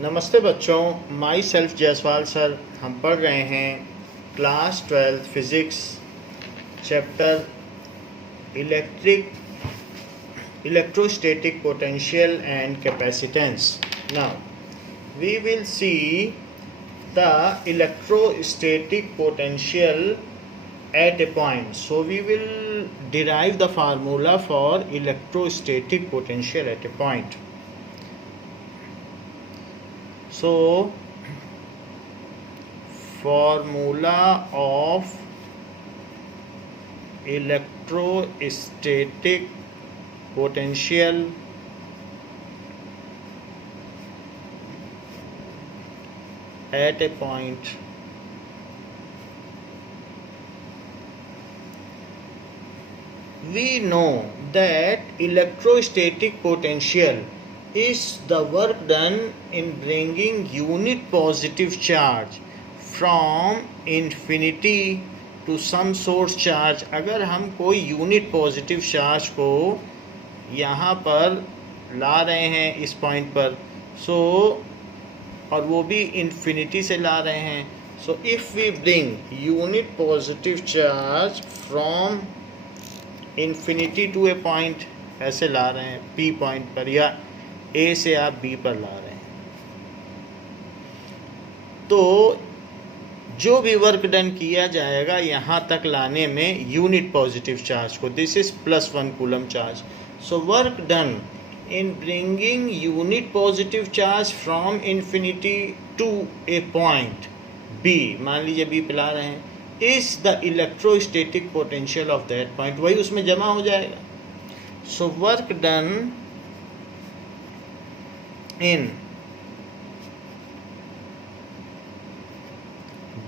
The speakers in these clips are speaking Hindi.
नमस्ते बच्चों, माई सेल्फ जयसवाल सर। हम पढ़ रहे हैं class 12 physics chapter electrostatic potential and capacitance. Now we will see the electrostatic potential at a point. So we will derive the formula for electrostatic potential at a point. So formula of electrostatic potential at a point we know that electrostatic potential is the work done in bringing unit positive charge from infinity to some source charge। अगर हम कोई यूनिट पॉजिटिव चार्ज को यहाँ पर ला रहे हैं इस पॉइंट पर, और वो भी इन्फिनिटी से ला रहे हैं, so if we bring unit positive charge from infinity to a point, ऐसे ला रहे हैं पी पॉइंट पर, या ए से आप बी पर ला रहे हैं, तो जो भी वर्क डन किया जाएगा यहाँ तक लाने में यूनिट पॉजिटिव चार्ज को, this is +1 coulomb charge. So work done in bringing unit positive charge from infinity to a point B, मान लीजिए B पे ला रहे हैं, is the electrostatic potential of that point, वही उसमें जमा हो जाएगा। So work done in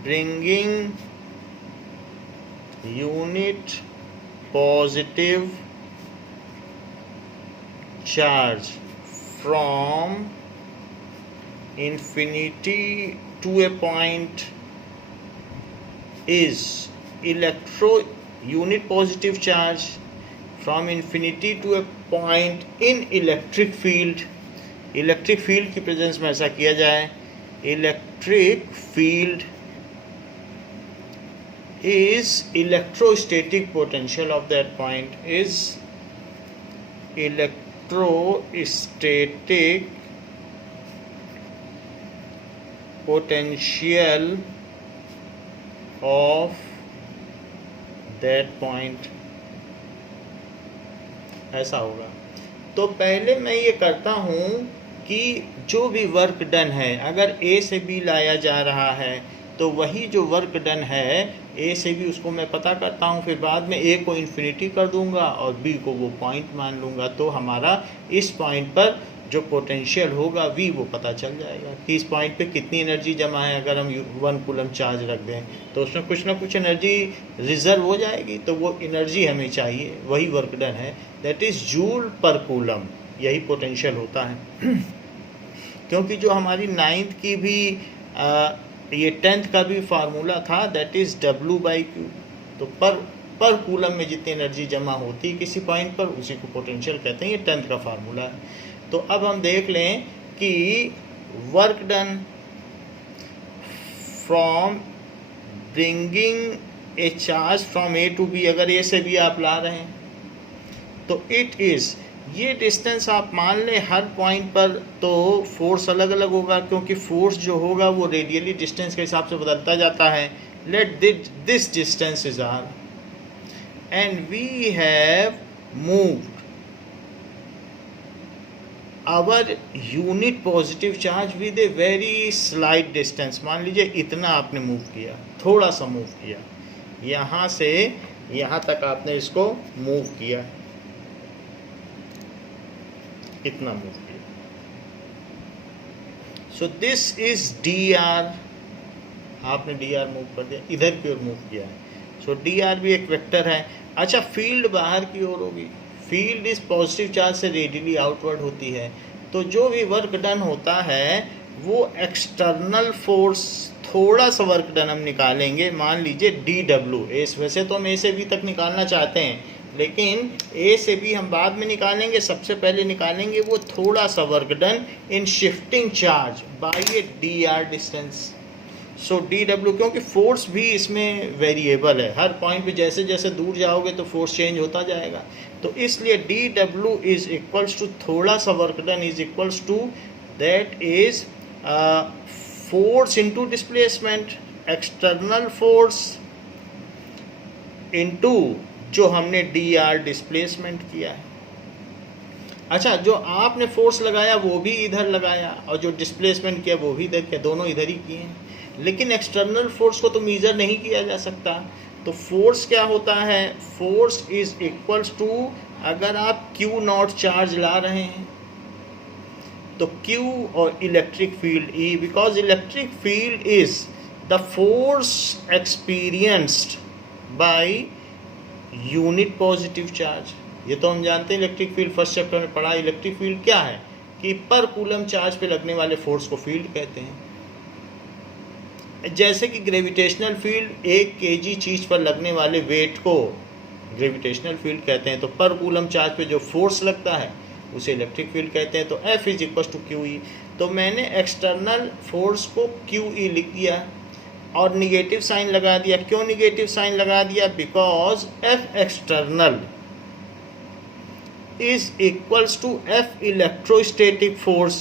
bringing unit positive charge from infinity to a point is unit positive charge from infinity to a point in electric field की प्रेजेंस में ऐसा किया जाए, electric field is electrostatic potential of that point is electrostatic potential of that point, ऐसा होगा। तो पहले मैं ये करता हूँ कि जो भी वर्क डन है, अगर ए से बी लाया जा रहा है तो वही जो वर्क डन है ए से बी उसको मैं पता करता हूँ, फिर बाद में ए को इन्फिनिटी कर दूंगा और बी को वो पॉइंट मान लूँगा, तो हमारा इस पॉइंट पर जो पोटेंशियल होगा वी वो पता चल जाएगा कि इस पॉइंट पे कितनी एनर्जी जमा है। अगर हम 1 कूलम चार्ज रख दें तो उसमें कुछ ना कुछ एनर्जी रिजर्व हो जाएगी, तो वो एनर्जी हमें चाहिए, वही वर्क डन है, दैट इज़ जूल पर कूलम, यही पोटेंशियल होता है। क्योंकि जो हमारी 9th की भी ये 10th का भी फार्मूला था, दैट इज़ W/Q, तो पर कूलम में जितनी एनर्जी जमा होती है किसी पॉइंट पर उसी को पोटेंशियल कहते हैं, ये 10th का फार्मूला है। तो अब हम देख लें कि work done from bringing a charge from A to B, अगर ए से बी आप ला रहे हैं तो इट इज़, ये डिस्टेंस आप मान लें हर पॉइंट पर, तो फोर्स अलग अलग होगा क्योंकि फोर्स जो होगा वो रेडियली डिस्टेंस के हिसाब से बदलता जाता है। Let this distance is R and we have moved our unit positive charge with a very slight distance. मान लीजिए इतना आपने मूव किया, थोड़ा सा मूव किया, यहाँ से यहाँ तक आपने इसको मूव किया, इतना मूव किया। सो दिस इज dr, आपने dr मूव कर दिया, इधर की ओर मूव किया है, सो dr भी एक वेक्टर है। अच्छा, फील्ड बाहर की ओर होगी, फील्ड इस पॉजिटिव चार्ज से रेडियली आउटवर्ड होती है, तो जो भी वर्क डन होता है वो एक्सटर्नल फोर्स, थोड़ा सा वर्क डन हम निकालेंगे, मान लीजिए dw, वैसे तो हम ए से बी तक निकालना चाहते हैं, लेकिन ए से बी हम बाद में निकालेंगे, सबसे पहले निकालेंगे वो थोड़ा सा work done in shifting charge by A D R distance. So D W, क्योंकि फोर्स भी इसमें वेरिएबल है, हर पॉइंट पे जैसे जैसे दूर जाओगे तो फोर्स चेंज होता जाएगा, तो इसलिए D W is equals to थोड़ा सा work done is equals to that is force into displacement, external force into जो हमने डी आर डिस्प्लेसमेंट किया है। अच्छा, जो आपने फोर्स लगाया वो भी इधर लगाया और जो डिस्प्लेसमेंट किया वो भी इधर किया, दोनों इधर ही किए हैं, लेकिन एक्सटर्नल फोर्स को तो मीज़र नहीं किया जा सकता। तो फोर्स क्या होता है, फोर्स इज इक्वल्स टू, अगर आप क्यू नॉट चार्ज ला रहे हैं तो Q और electric field E, because electric field is the force experienced by unit positive charge. ये तो हम जानते हैं, इलेक्ट्रिक फील्ड फर्स्ट चैप्टर में पढ़ा। इलेक्ट्रिक फील्ड क्या है कि पर कूलम चार्ज पे लगने वाले फोर्स को फील्ड कहते हैं। जैसे कि ग्रेविटेशनल फील्ड एक केजी चीज पर लगने वाले वेट को ग्रेविटेशनल फील्ड कहते हैं, तो पर कूलम चार्ज पे जो फोर्स लगता है उसे इलेक्ट्रिक फील्ड कहते हैं। तो F is equal to Q E. तो मैंने एक्सटर्नल फोर्स को क्यू ई लिख दिया और निगेटिव साइन लगा दिया। क्यों निगेटिव साइन लगा दिया, because F external is equals to F electrostatic force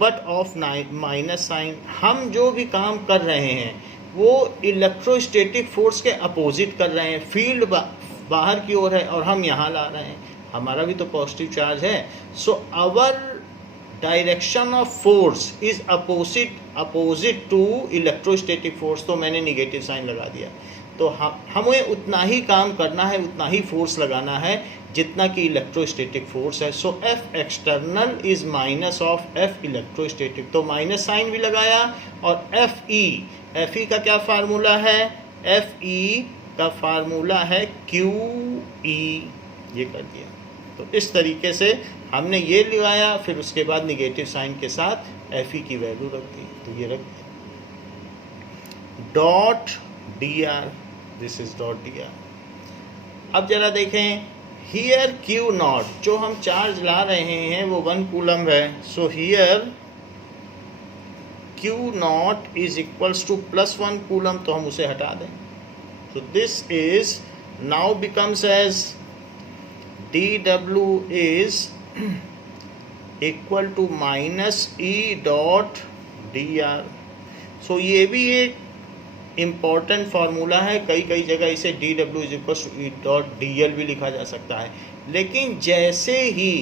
but of minus sign. हम जो भी काम कर रहे हैं वो इलेक्ट्रोस्टैटिक फोर्स के अपोजिट कर रहे हैं। फील्ड बाहर की ओर है और हम यहाँ ला रहे हैं, हमारा भी तो पॉजिटिव चार्ज है। So our direction of force is opposite to electrostatic force, तो मैंने निगेटिव साइन लगा दिया। तो हमें उतना ही काम करना है, उतना ही फोर्स लगाना है जितना कि इलेक्ट्रोस्टैटिक फोर्स है। सो F external is minus of F electrostatic, तो माइनस साइन भी लगाया। और FE का क्या फार्मूला है, FE का फार्मूला है QE, ये कर दिया। तो इस तरीके से हमने ये लगाया, फिर उसके बाद निगेटिव साइन के साथ FE की वैल्यू रख दी, तो ये रख दी dot DR, this is dot DR। अब जरा देखें, हियर Q नॉट, जो हम चार्ज ला रहे हैं वो 1 कूलम है। So here Q nought is equals to +1 coulomb, तो हम उसे हटा दें। तो this is now becomes as dW is equal to minus E dot dr। सो ये भी एक इम्पॉर्टेंट फार्मूला है, कई जगह इसे dW is equal to E dot dl भी लिखा जा सकता है। लेकिन जैसे ही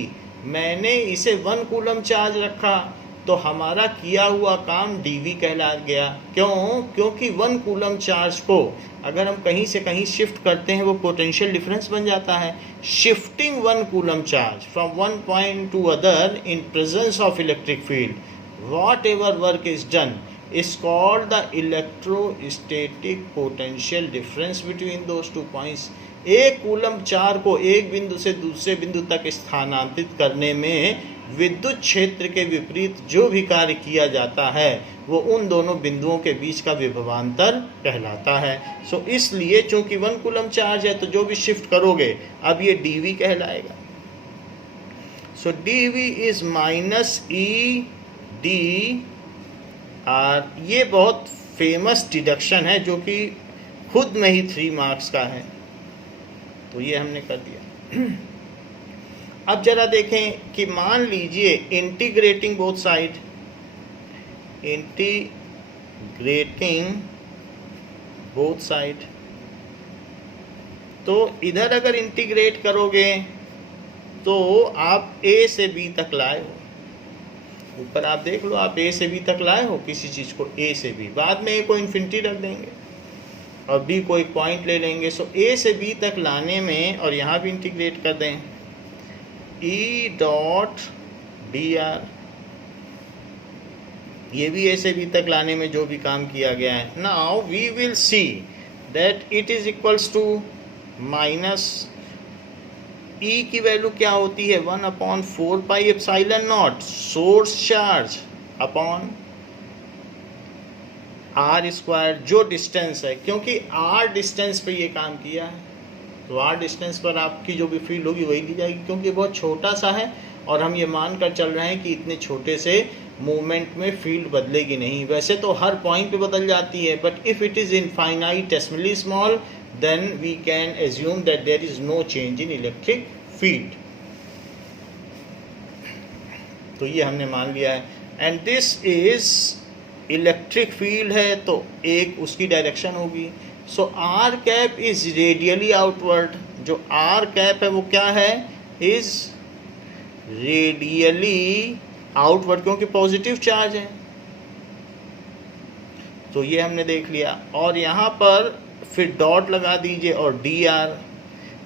मैंने इसे 1 कूलम चार्ज रखा तो हमारा किया हुआ काम dV कहला गया। क्यों, क्योंकि 1 कूलम चार्ज को अगर हम कहीं से कहीं शिफ्ट करते हैं वो पोटेंशियल डिफरेंस बन जाता है। Shifting 1 coulomb charge from one point two other in presence of electric field, what ever work is done is called the electrostatic potential difference between those 2 points। एक कूलम चार्ज को एक बिंदु से दूसरे बिंदु तक स्थानांतरित करने में विद्युत क्षेत्र के विपरीत जो भी कार्य किया जाता है वो उन दोनों बिंदुओं के बीच का विभवांतर कहलाता है। सो इसलिए चूंकि 1 कूलम चार्ज है तो जो भी शिफ्ट करोगे अब ये dV कहलाएगा। सो dV is minus E D R। ये बहुत फेमस डिडक्शन है जो कि खुद में ही 3 मार्क्स का है, तो ये हमने कर दिया। अब जरा देखें कि मान लीजिए integrating both side, integrating both side, तो इधर अगर इंटीग्रेट करोगे तो आप A से B तक लाए हो। ऊपर आप देख लो, आप A से B तक लाए हो किसी चीज़ को, A से B, बाद में A को इन्फिनिटी रख देंगे और B को एक पॉइंट ले लेंगे। सो A से B तक लाने में, और यहाँ भी इंटीग्रेट कर दें E डॉट dr, ये भी A से B तक लाने में जो भी काम किया गया है। Now we will see that it is equals to minus E की वैल्यू क्या होती है, 1/4 pi epsilon nought source charge upon R square, जो डिस्टेंस है, क्योंकि R डिस्टेंस पे ये काम किया है। तो r डिस्टेंस पर आपकी जो भी फील्ड होगी वही ली जाएगी, क्योंकि बहुत छोटा सा है और हम ये मान कर चल रहे हैं कि इतने छोटे से मूवमेंट में फील्ड बदलेगी नहीं। वैसे तो हर पॉइंट पे बदल जाती है, but if it is infinitesimally small then we can assume that there is no change in electric field. तो ये हमने मान लिया है। And this is electric field है तो एक उसकी डायरेक्शन होगी। So R cap is radially outward. जो आर कैप है वो क्या है, इज रेडियली आउटवर्ड, क्योंकि पॉजिटिव चार्ज है। तो ये हमने देख लिया। और यहाँ पर फिर डॉट लगा दीजिए और डी आर,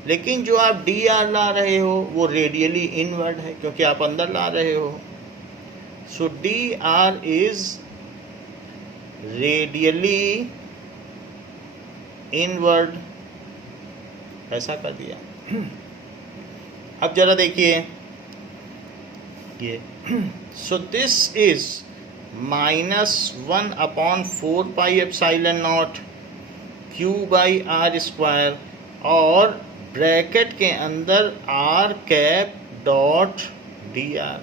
लेकिन जो आप डी आर ला रहे हो वो रेडियली इनवर्ड है, क्योंकि आप अंदर ला रहे हो। So D R is radially inward, ऐसा कर दिया। अब जरा देखिए ये, so this is -1/4 pi epsilon not Q by are square, और ब्रैकेट के अंदर R cap dot D R,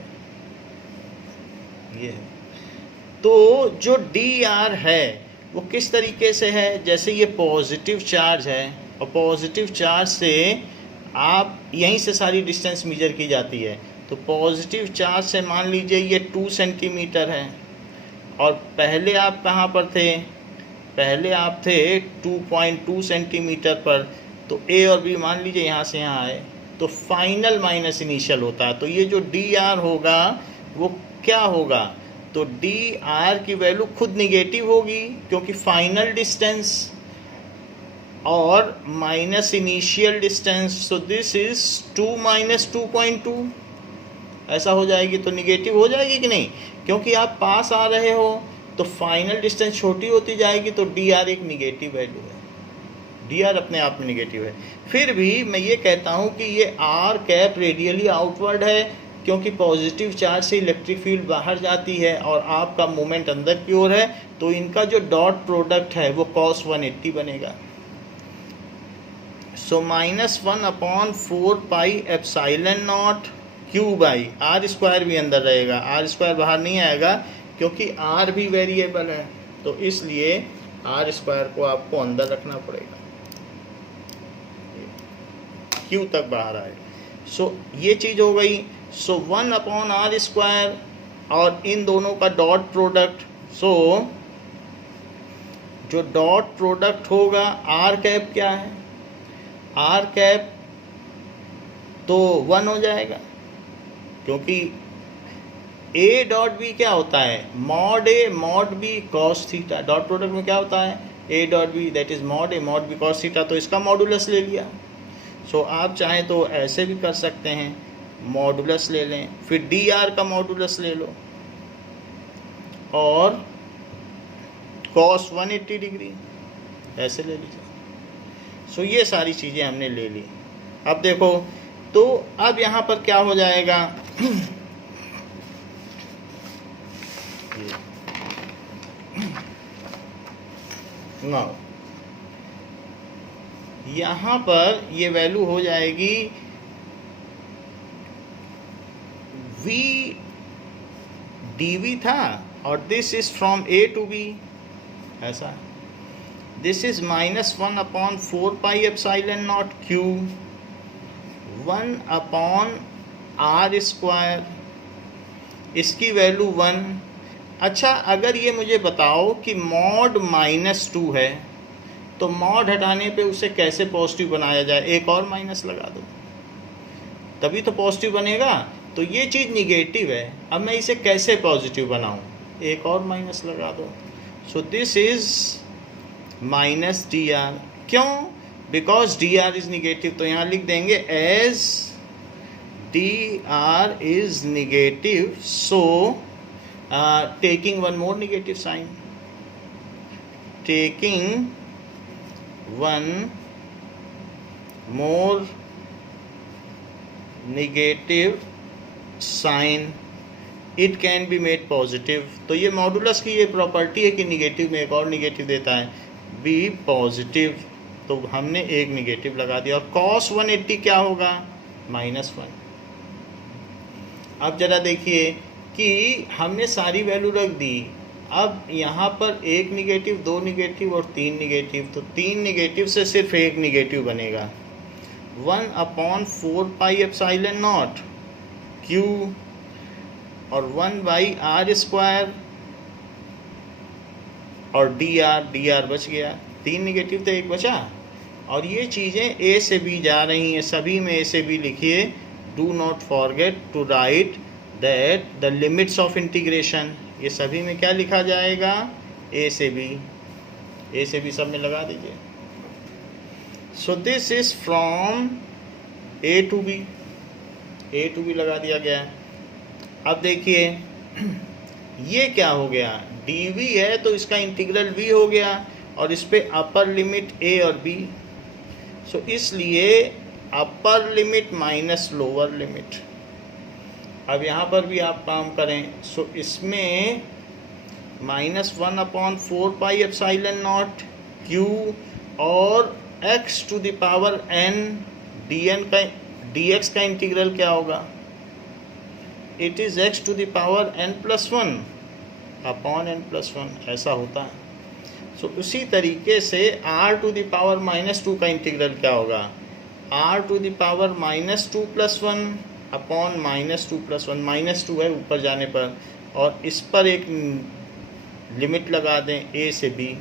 ये है। तो जो डी आर है वो किस तरीके से है, जैसे ये पॉजिटिव चार्ज है और पॉजिटिव चार्ज से आप यहीं से सारी डिस्टेंस मेजर की जाती है। तो पॉजिटिव चार्ज से मान लीजिए ये 2 सेंटीमीटर है, और पहले आप कहाँ पर थे, पहले आप थे 2.2 सेंटीमीटर पर। तो ए और बी मान लीजिए यहाँ से यहाँ आए, तो फाइनल माइनस इनिशियल होता है। तो ये जो डी आर होगा वो क्या होगा, तो डी आर की वैल्यू खुद निगेटिव होगी, क्योंकि फाइनल डिस्टेंस और minus initial distance. So this is 2 - 2.2, ऐसा हो जाएगी। तो निगेटिव हो जाएगी कि नहीं, क्योंकि आप पास आ रहे हो तो फाइनल डिस्टेंस छोटी होती जाएगी। तो डी आर एक निगेटिव वैल्यू है, डी आर अपने आप में निगेटिव है। फिर भी मैं ये कहता हूँ कि ये आर कैप रेडियली आउटवर्ड है, क्योंकि पॉजिटिव चार्ज से इलेक्ट्रिक फील्ड बाहर जाती है और आपका मूवमेंट अंदर की ओर है। तो इनका जो डॉट प्रोडक्ट है वो cos 180 बनेगा। So -1/4 pi epsilon not Q by are square भी अंदर रहेगा, आर स्क्वायर बाहर नहीं आएगा, क्योंकि आर भी वेरिएबल है। तो इसलिए आर स्क्वायर को आपको अंदर रखना पड़ेगा, Q तक बाहर आएगा। सो ये चीज़ हो गई। सो 1/r स्क्वायर और इन दोनों का डॉट प्रोडक्ट। सो जो डॉट प्रोडक्ट होगा, आर कैप क्या है, आर कैप तो 1 हो जाएगा, क्योंकि ए डॉट बी क्या होता है, mod A mod B cos theta. Dot product में क्या होता है, A dot B that is mod A mod B cos theta. तो इसका मॉडुलस ले लिया। सो आप चाहें तो ऐसे भी कर सकते हैं, मॉडुलस ले लें, फिर डी आर का मॉडुलस ले लो और कॉस 180 डिग्री ऐसे ले लीजिए। सो ये सारी चीज़ें हमने ले ली। अब देखो, तो अब यहाँ पर क्या हो जाएगा, नाउ यहाँ पर ये वैल्यू हो जाएगी v dv था, और this is from a to b, ऐसा। This is -1/4 pi epsilon not Q 1/r square, इसकी वैल्यू 1। अच्छा, अगर ये मुझे बताओ कि मॉड -2 है, तो मॉड हटाने पे उसे कैसे पॉजिटिव बनाया जाए, एक और माइनस लगा दो तभी तो पॉजिटिव बनेगा। तो ये चीज़ निगेटिव है, अब मैं इसे कैसे पॉजिटिव बनाऊं, एक और माइनस लगा दो। सो दिस इज -dr, क्यों, बिकॉज dr इज निगेटिव। तो यहाँ लिख देंगे as dr is negative, so taking one more negative sign, taking one more negative sign, it can be made positive। तो ये मॉडुलस की ये प्रॉपर्टी है कि निगेटिव में एक और निगेटिव देता है, बी पॉजिटिव। तो हमने एक निगेटिव लगा दिया। और cos 180 क्या होगा? -1। अब ज़रा देखिए कि हमने सारी वैल्यू रख दी। अब यहाँ पर एक निगेटिव, दो निगेटिव और तीन निगेटिव, तो तीन निगेटिव से सिर्फ एक निगेटिव बनेगा। 1/4πε0 Q और 1/r² और dr बच गया। तीन निगेटिव तो एक बचा। और ये चीज़ें ए से बी जा रही हैं, सभी में ए से बी लिखिए। Do not forget to write that the limits of integration, ये सभी में क्या लिखा जाएगा? ए से बी। ए से बी सब में लगा दीजिए। So this is from A to B. A to B लगा दिया गया। अब देखिए ये क्या हो गया? dv है तो इसका इंटीग्रल v हो गया और इस पे अपर लिमिट a और b। सो इसलिए upper limit minus lower limit. अब यहाँ पर भी आप काम करें। सो इसमें -1/4πε0 Q और x to the power n dx का इंटीग्रल क्या होगा? It is x to the power n+1 upon n+1, ऐसा होता है। सो उसी तरीके से r टू द पावर -2 का इंटीग्रल क्या होगा? r to the power -2+1 upon -2+1, -2 है ऊपर जाने पर, और इस पर एक लिमिट लगा दें a से b।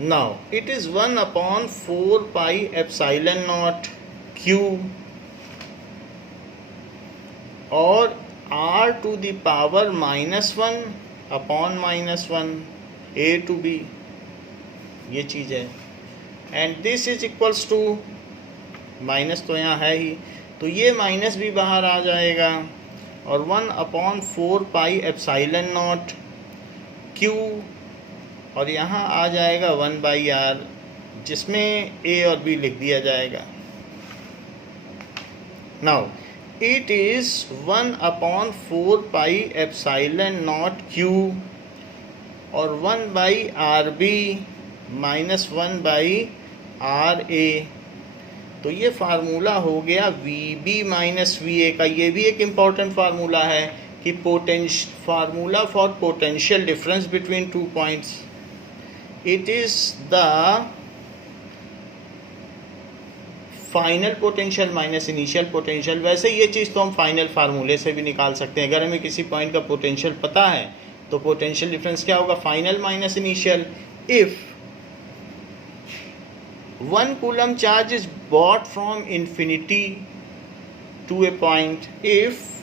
Now it is 1/4πε0 Q और r to the power -1 upon -1 a to b, ये चीज़ है। And this is equals to, minus तो यहाँ है ही, तो ये माइनस भी बाहर आ जाएगा। और 1/4πε0 Q और यहाँ आ जाएगा 1/r, जिसमें a और b लिख दिया जाएगा। नाउ it is 1/4πε0 Q और 1/RB माइनस 1/RA। तो ये फार्मूला हो गया VB माइनस VA का। ये भी एक इम्पॉर्टेंट फार्मूला है कि formula for potential difference between two points. It is the final potential minus initial potential. वैसे ये चीज़ तो हम फाइनल फार्मूले से भी निकाल सकते हैं। अगर हमें किसी पॉइंट का पोटेंशियल पता है तो पोटेंशियल डिफरेंस क्या होगा? Final minus initial. If 1 coulomb charge is brought from infinity to a point, if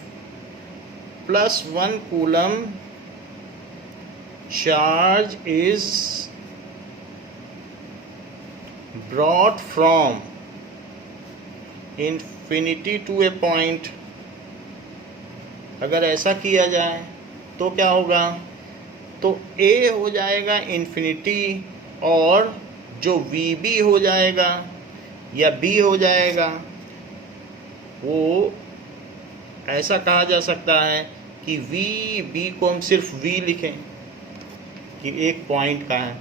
+1 coulomb charge is brought from infinity to a point, अगर ऐसा किया जाए तो क्या होगा? तो A हो जाएगा इन्फिनिटी और जो VB हो जाएगा या B हो जाएगा, वो ऐसा कहा जा सकता है कि VB को हम सिर्फ V लिखें कि एक पॉइंट का है।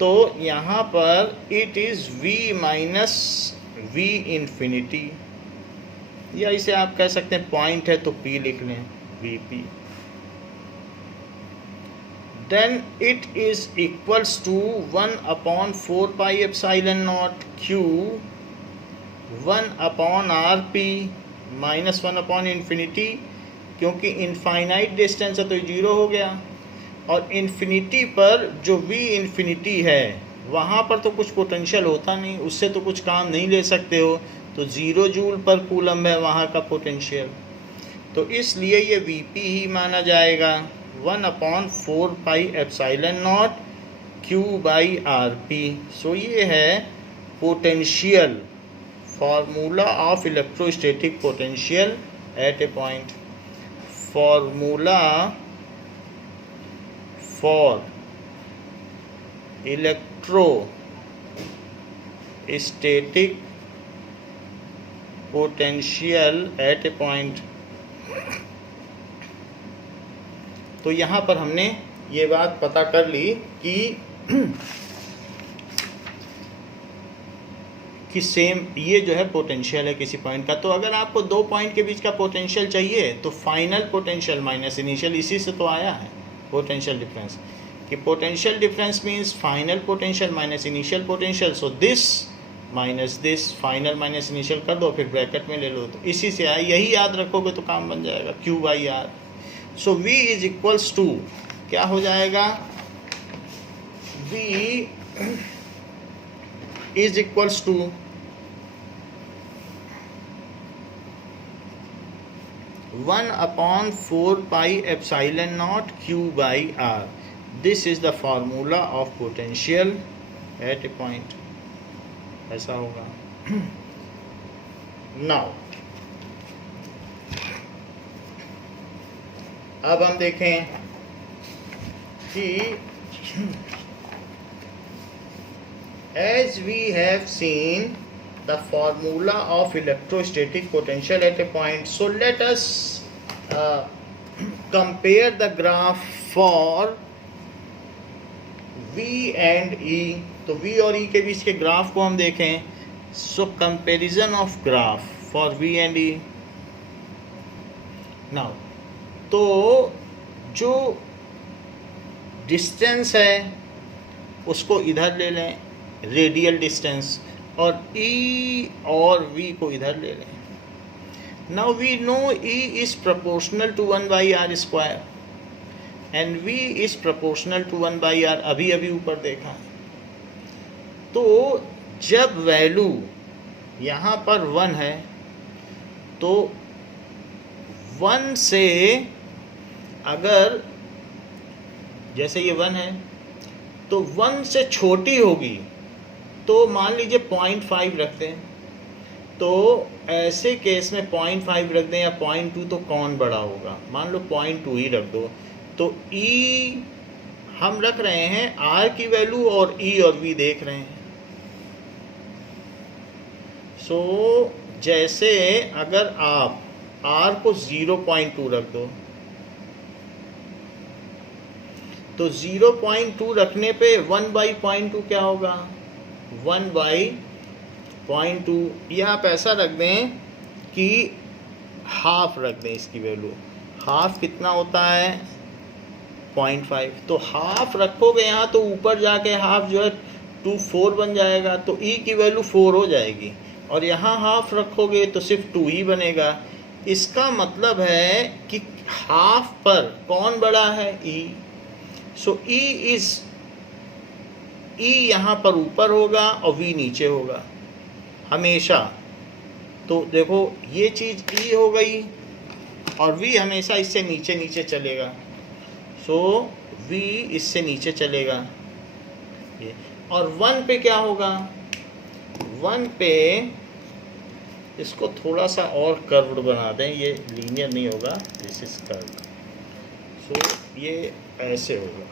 तो यहाँ पर it is V minus V infinity, या इसे आप कह सकते हैं पॉइंट है तो P लिख लें, VP। then it is equals to 1/4πε0 Q 1/RP minus 1/infinity, क्योंकि इनफाइनाइट डिस्टेंस है तो 0 हो गया। और इन्फिनिटी पर जो V इन्फिनिटी है वहाँ पर तो कुछ पोटेंशियल होता नहीं, उससे तो कुछ काम नहीं ले सकते हो, तो 0 जूल पर कूलम है वहाँ का पोटेंशियल, तो इसलिए ये VP ही माना जाएगा। 1/4πε0 Q/RP। सो ये है potential, formula of electrostatic potential at a point. Formula for electrostatic potential at a point. तो यहाँ पर हमने ये बात पता कर ली कि कि सेम ये जो है पोटेंशियल है किसी पॉइंट का। तो अगर आपको दो पॉइंट के बीच का पोटेंशियल चाहिए तो फाइनल पोटेंशियल माइनस इनिशियल, इसी से तो आया है पोटेंशियल डिफरेंस, कि potential difference means final potential minus initial potential. So this minus this, final minus initial कर दो, फिर ब्रैकेट में ले लो, तो इसी से आया। यही याद रखोगे तो काम बन जाएगा, Q by R. So V is equals to क्या हो जाएगा, V is equals to 1/4 pi epsilon naught Q by R. This is the formula of potential at a point. ऐसा होगा। Now, अब हम देखें कि as we have seen the formula of electrostatic potential at a point, so let us compare the graph for V and E. तो V और E के बीच के ग्राफ को हम देखें। So comparison of graph for V and E। Now तो जो डिस्टेंस है उसको इधर ले लें, रेडियल डिस्टेंस, और E और V को इधर ले लें। Now we know E is proportional to 1/r square and V is proportional to 1/r, अभी अभी ऊपर देखा है। तो जब वैल्यू यहाँ पर 1 है तो 1 से, अगर जैसे ये 1 है तो 1 से छोटी होगी तो मान लीजिए 0.5 रखते हैं, तो ऐसे केस में 0.5 रख दें या 0.2, तो कौन बड़ा होगा, मान लो 0.2 ही रख दो। तो E हम रख रहे हैं R की वैल्यू और E और V देख रहे हैं। सो जैसे अगर आप R को 0.2 रख दो तो 0.2 रखने पे 1/0.2 क्या होगा, 1/0.2, या आप ऐसा रख दें कि हाफ रख दें इसकी वैल्यू। हाफ कितना होता है, 0.5, तो हाफ रखोगे यहाँ तो ऊपर जाके हाफ जो है 4 बन जाएगा, तो E की वैल्यू 4 हो जाएगी, और यहाँ हाफ रखोगे तो सिर्फ 2 ही बनेगा। इसका मतलब है कि हाफ पर कौन बड़ा है, E। सो E यहाँ पर ऊपर होगा और V नीचे होगा हमेशा। तो देखो ये चीज़ E हो गई और V हमेशा इससे नीचे नीचे चलेगा। सो V इससे नीचे चलेगा ये, और 1 पे क्या होगा, 1 पे इसको थोड़ा सा और कर्व्ड बना दें, ये लीनियर नहीं होगा, दिस इज कर्व्ड। सो ये ऐसे होगा।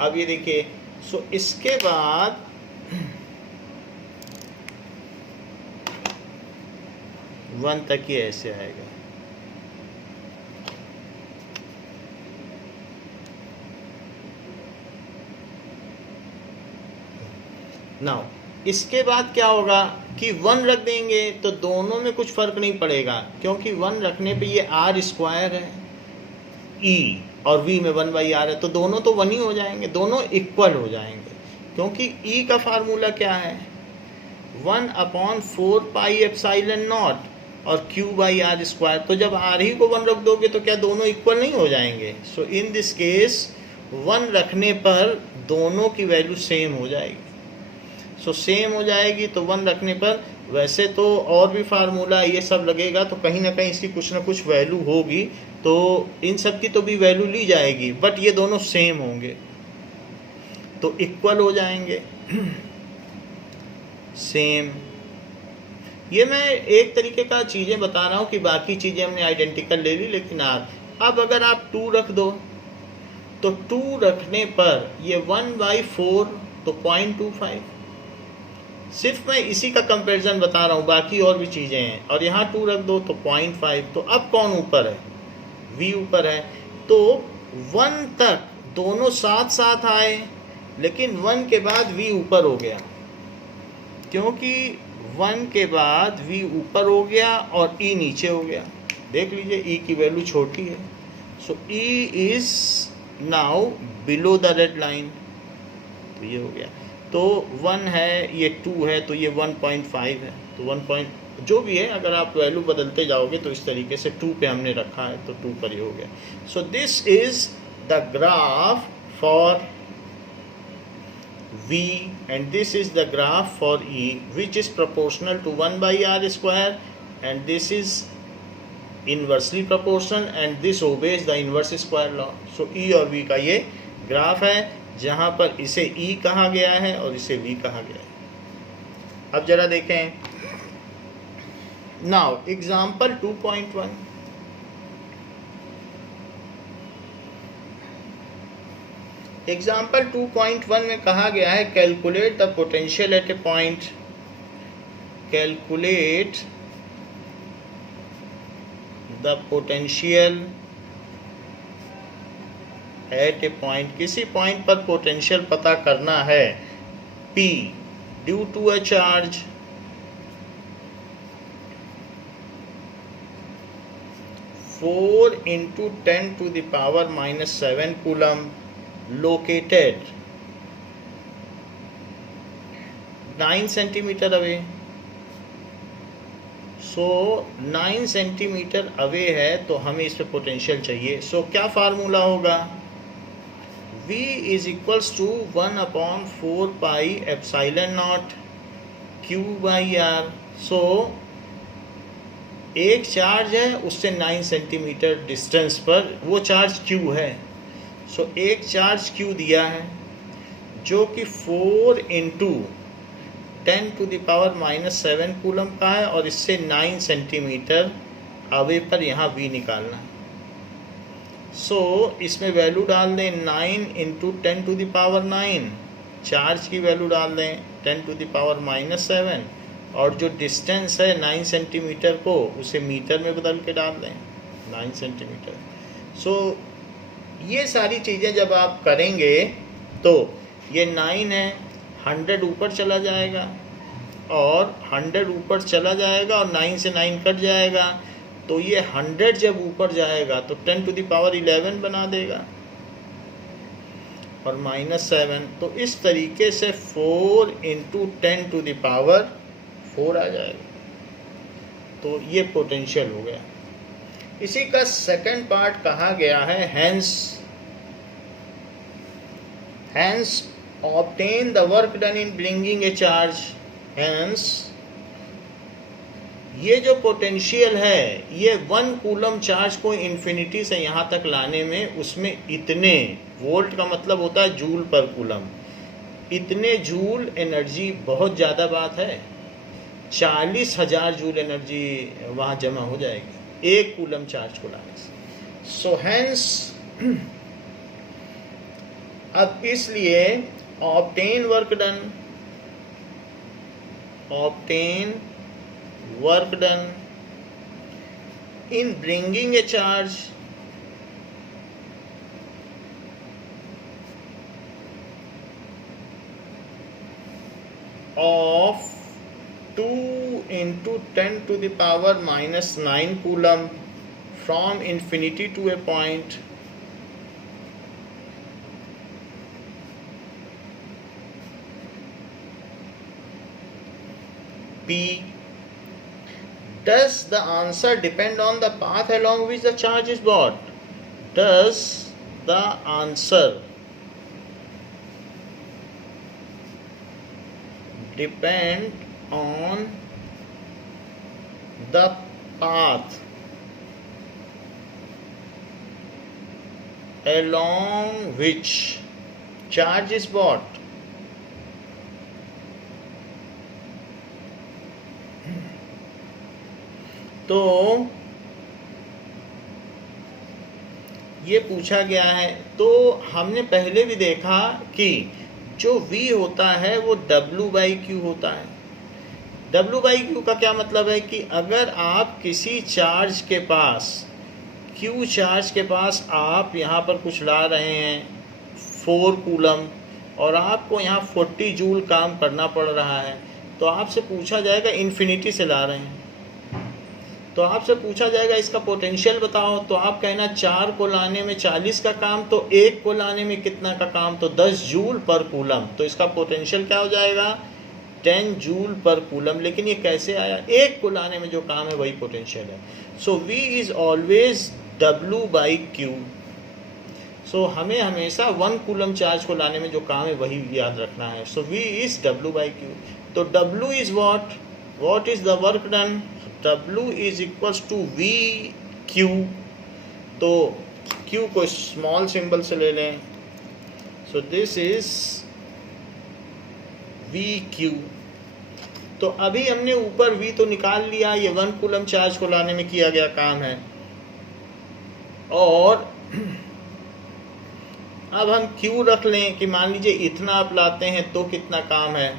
अब ये देखिए, सो इसके बाद वन तक ये ऐसे आएगा। नाउ इसके बाद क्या होगा कि 1 रख देंगे तो दोनों में कुछ फर्क नहीं पड़ेगा, क्योंकि 1 रखने पे ये R स्क्वायर है E और V में 1/r है, तो दोनों तो 1 ही हो जाएंगे, दोनों इक्वल हो जाएंगे, क्योंकि E का फार्मूला क्या है, 1/4 पाई एप्सिलॉन नॉट और Q/r स्क्वायर। तो जब R ही को 1 रख दोगे तो क्या दोनों इक्वल नहीं हो जाएंगे। सो इन दिस केस 1 रखने पर दोनों की वैल्यू सेम हो जाएगी। सो सेम हो जाएगी तो 1 रखने पर, वैसे तो और भी फार्मूला ये सब लगेगा तो कहीं ना कहीं इसकी कुछ ना कुछ वैल्यू होगी, तो इन सब की तो भी वैल्यू ली जाएगी, बट ये दोनों सेम होंगे तो इक्वल हो जाएंगे सेम। ये मैं एक तरीके का चीज़ें बता रहा हूँ कि बाकी चीज़ें हमने आइडेंटिकल ले ली, लेकिन अब अगर आप 2 रख दो तो 2 रखने पर ये 1/4 तो 0.25। सिर्फ मैं इसी का कंपैरिजन बता रहा हूँ, बाकी और भी चीज़ें हैं। और यहाँ 2 रख दो तो 0.5। तो अब कौन ऊपर है, V ऊपर है। तो 1 तक दोनों साथ साथ आए, लेकिन 1 के बाद v ऊपर हो गया, क्योंकि 1 के बाद v ऊपर हो गया और e नीचे हो गया। देख लीजिए e की वैल्यू छोटी है, सो e is now below the red line, तो ये हो गया। तो 1 है, ये 2 है, तो ये 1.5 है, तो 1 जो भी है, अगर आप वैल्यू बदलते जाओगे तो इस तरीके से 2 पे हमने रखा है, तो 2 पर ही हो गया। So this is the graph for v and this is the graph for e, which is proportional to 1 by r square, and this is inversely proportional and this obeys the inverse square law. So e और v का ये ग्राफ है, जहाँ पर इसे e कहा गया है और इसे v कहा गया है। अब जरा देखें, now example 2.1, एग्जाम्पल 2.1 में कहा गया है calculate the potential at a point, calculate the potential at a point, किसी पॉइंट पर पोटेंशियल पता करना है P due to a charge 4 into 10 to the power minus 7 coulomb located 9 centimeter away. So 9 centimetre away है, तो हमें इस पे पोटेंशियल चाहिए। सो क्या फार्मूला होगा, V is equals to 1/4 pi epsilon not Q by R। So एक चार्ज है, उससे 9 सेंटीमीटर डिस्टेंस पर वो चार्ज Q है। सो एक चार्ज Q दिया है जो कि 4 into 10 to the power minus 7 coulomb का है, और इससे 9 सेंटीमीटर अवे पर यहाँ V निकालना है। सो इसमें वैल्यू डाल दें 9 into 10 to the power 9, charge की वैल्यू डाल दें 10 to the power minus 7, और जो डिस्टेंस है 9 सेंटीमीटर को उसे मीटर में बदल के डाल दें 9 सेंटीमीटर। सो ये सारी चीज़ें जब आप करेंगे तो ये 9 है, 100 ऊपर चला जाएगा, और 100 ऊपर चला जाएगा और 9 से 9 कट जाएगा, तो ये 100 जब ऊपर जाएगा तो 10 to the power 11 बना देगा, और -7, तो इस तरीके से 4 into 10 to the power 4 आ जाएगा। तो ये पोटेंशियल हो गया। इसी का सेकंड पार्ट कहा गया है hence obtain the work done in bringing a charge, hence ये जो पोटेंशियल है, ये 1 कूलम चार्ज को इन्फिनिटी से यहाँ तक लाने में उसमें इतने, वोल्ट का मतलब होता है जूल पर कूलम, इतने जूल एनर्जी बहुत ज़्यादा बात है, 40,000 जूल एनर्जी वहाँ जमा हो जाएगी एक कूलम चार्ज को लाने से। सो हेंस अब इसलिए obtain work done in bringing a charge of 2 into 10 to the power minus 9 coulomb from infinity to a point P. Does the answer depend on the path along which the charge is brought? Does the answer depend on the path along which charge is brought? तो ये पूछा गया है। तो हमने पहले भी देखा कि जो V होता है वो W/Q होता है। W/Q का क्या मतलब है कि अगर आप किसी चार्ज के पास क्यू चार्ज के पास आप यहाँ पर कुछ ला रहे हैं 4 कूलम और आपको यहाँ 40 जूल काम करना पड़ रहा है, तो आपसे पूछा जाएगा इन्फिनिटी से ला रहे हैं, तो आपसे पूछा जाएगा इसका पोटेंशियल बताओ, तो आप कहना 4 को लाने में 40 का काम, तो 1 को लाने में कितना का काम, तो 10 जूल पर कूलम, तो इसका पोटेंशियल क्या हो जाएगा 10 जूल पर कूलम। लेकिन ये कैसे आया, 1 को लाने में जो काम है वही पोटेंशियल है। So V is always W/Q। सो हमें हमेशा 1 कूलम चार्ज को लाने में जो काम है वही याद रखना है। So V is W/Q। तो W is what is the work done, W is equals to VQ। तो Q को स्मॉल सिंबल से ले लें, सो दिस इज VQ। तो अभी हमने ऊपर V तो निकाल लिया, ये 1 कूलम चार्ज को लाने में किया गया काम है, और अब हम Q रख लें कि मान लीजिए इतना आप लाते हैं तो कितना काम है।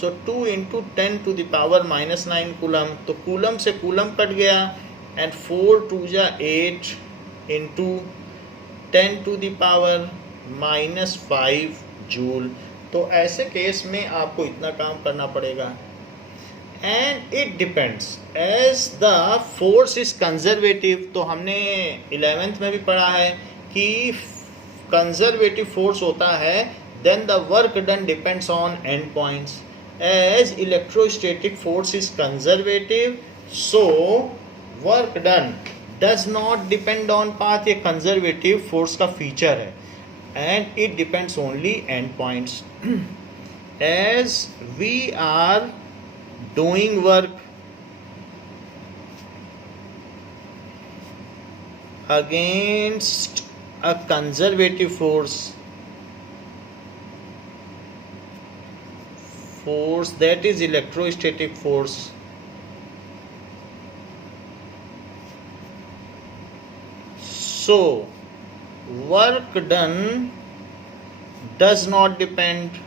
सो 2 × 10⁻⁻9 कूलम, तो कूलम से कूलम कट गया, एंड 4 × 2 = 8 × 10⁻⁻5 जूल। तो ऐसे केस में आपको इतना काम करना पड़ेगा। And it depends as the force is conservative. तो हमने 11th में भी पढ़ा है कि कंजर्वेटिव फोर्स होता है, then the work done depends on end points. As electrostatic force is conservative, so work done does not depend on path। ये conservative force का feature है, and it depends only end points। As we are doing work against a conservative force that is electrostatic force, so work done does not depend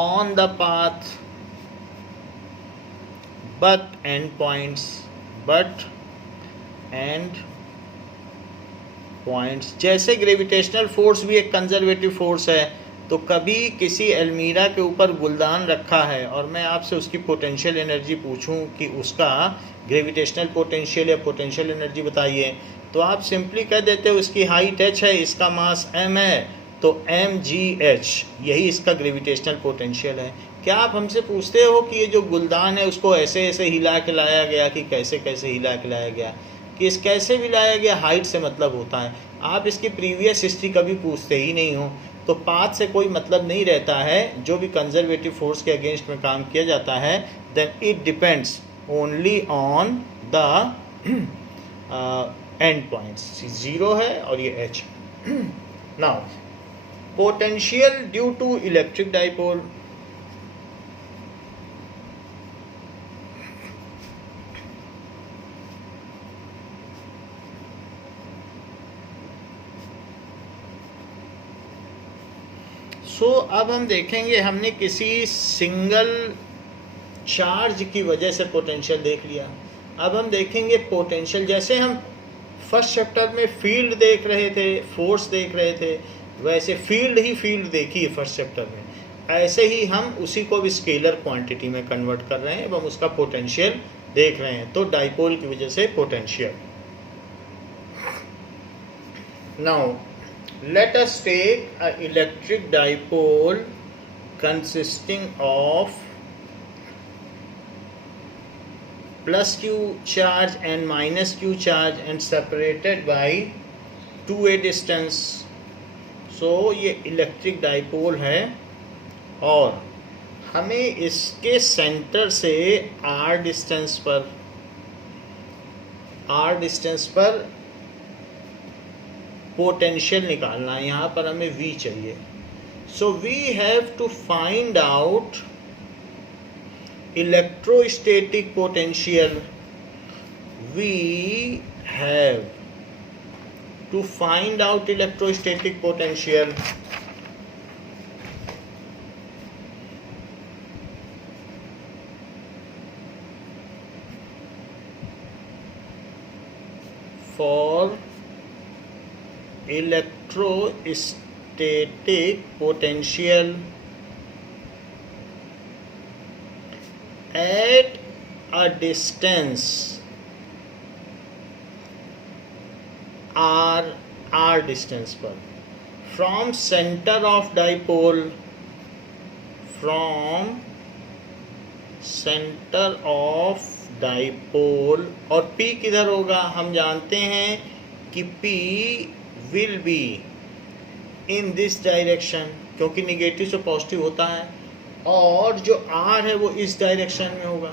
on the path but end points, जैसे ग्रेविटेशनल फोर्स भी एक कंजर्वेटिव फोर्स है, तो कभी किसी अलमीरा के ऊपर गुलदान रखा है और मैं आपसे उसकी पोटेंशियल एनर्जी पूछूं कि उसका ग्रेविटेशनल पोटेंशियल या पोटेंशियल एनर्जी बताइए, तो आप सिंपली कह देते हो इसकी हाइट h है, इसका मास m है, तो mgh यही इसका ग्रेविटेशनल पोटेंशियल है। क्या आप हमसे पूछते हो कि ये जो गुलदान है उसको ऐसे ऐसे हिला के लाया गया कि कैसे कैसे हिला के लाया गया, कि इस कैसे भी लाया गया, हाइट से मतलब होता है। आप इसकी प्रीवियस हिस्ट्री कभी पूछते ही नहीं हो, तो पाथ से कोई मतलब नहीं रहता है। जो भी कंजर्वेटिव फोर्स के अगेंस्ट में काम किया जाता है, then it depends only on the end points. 0 है और ये h। Now potential due to electric dipole. अब हम देखेंगे, हमने किसी सिंगल चार्ज की वजह से पोटेंशियल देख लिया। अब हम देखेंगे पोटेंशियल, जैसे हम फर्स्ट चैप्टर में फील्ड देख रहे थे, फोर्स देख रहे थे, वैसे फील्ड देखी है फर्स्ट चैप्टर में, ऐसे ही हम उसी को भी स्केलर क्वांटिटी में कन्वर्ट कर रहे हैं एवं उसका पोटेंशियल देख रहे हैं। तो डाइपोल की वजह से potential. Now let us take an electric dipole consisting of plus q charge and minus q charge and separated by 2a distance। so ये इलेक्ट्रिक डाइपोल है और हमें इसके सेंटर से r डिस्टेंस पर पोटेंशियल निकालना है। यहाँ पर हमें V चाहिए। So we have to find out electrostatic potential. We have to find out electrostatic potential. electrostatic potential at a distance r distance पर from center of dipole, from center of dipole, और P किधर होगा? हम जानते हैं कि P will be in this direction, क्योंकि निगेटिव से पॉजिटिव होता है, और जो R है वो इस डायरेक्शन में होगा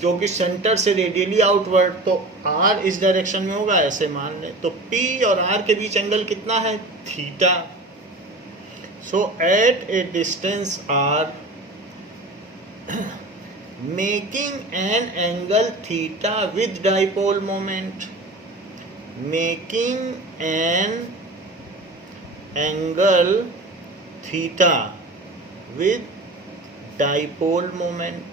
क्योंकि सेंटर से रेडियली आउटवर्ड, तो R इस डायरेक्शन में होगा, ऐसे मान लें। तो P और R के बीच एंगल कितना है? Theta. So at a distance R making an angle theta with dipole moment, making an angle theta with dipole moment.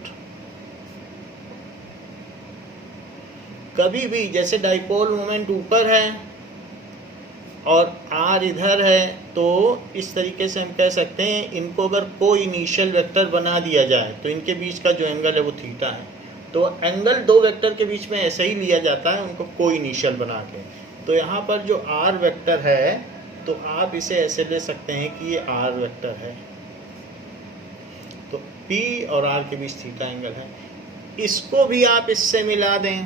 कभी भी जैसे डाइपोल मोमेंट ऊपर है और R इधर है, तो इस तरीके से हम कह सकते हैं इनको अगर कोई इनिशियल वेक्टर बना दिया जाए तो इनके बीच का जो एंगल है वो थीटा है। तो एंगल दो वेक्टर के बीच में ऐसे ही लिया जाता है उनको कोई इनिशियल बना के। तो यहाँ पर जो R वेक्टर है तो आप इसे ऐसे ले सकते हैं कि ये R वेक्टर है, तो P और R के बीच थीटा एंगल है। इसको भी आप इससे मिला दें,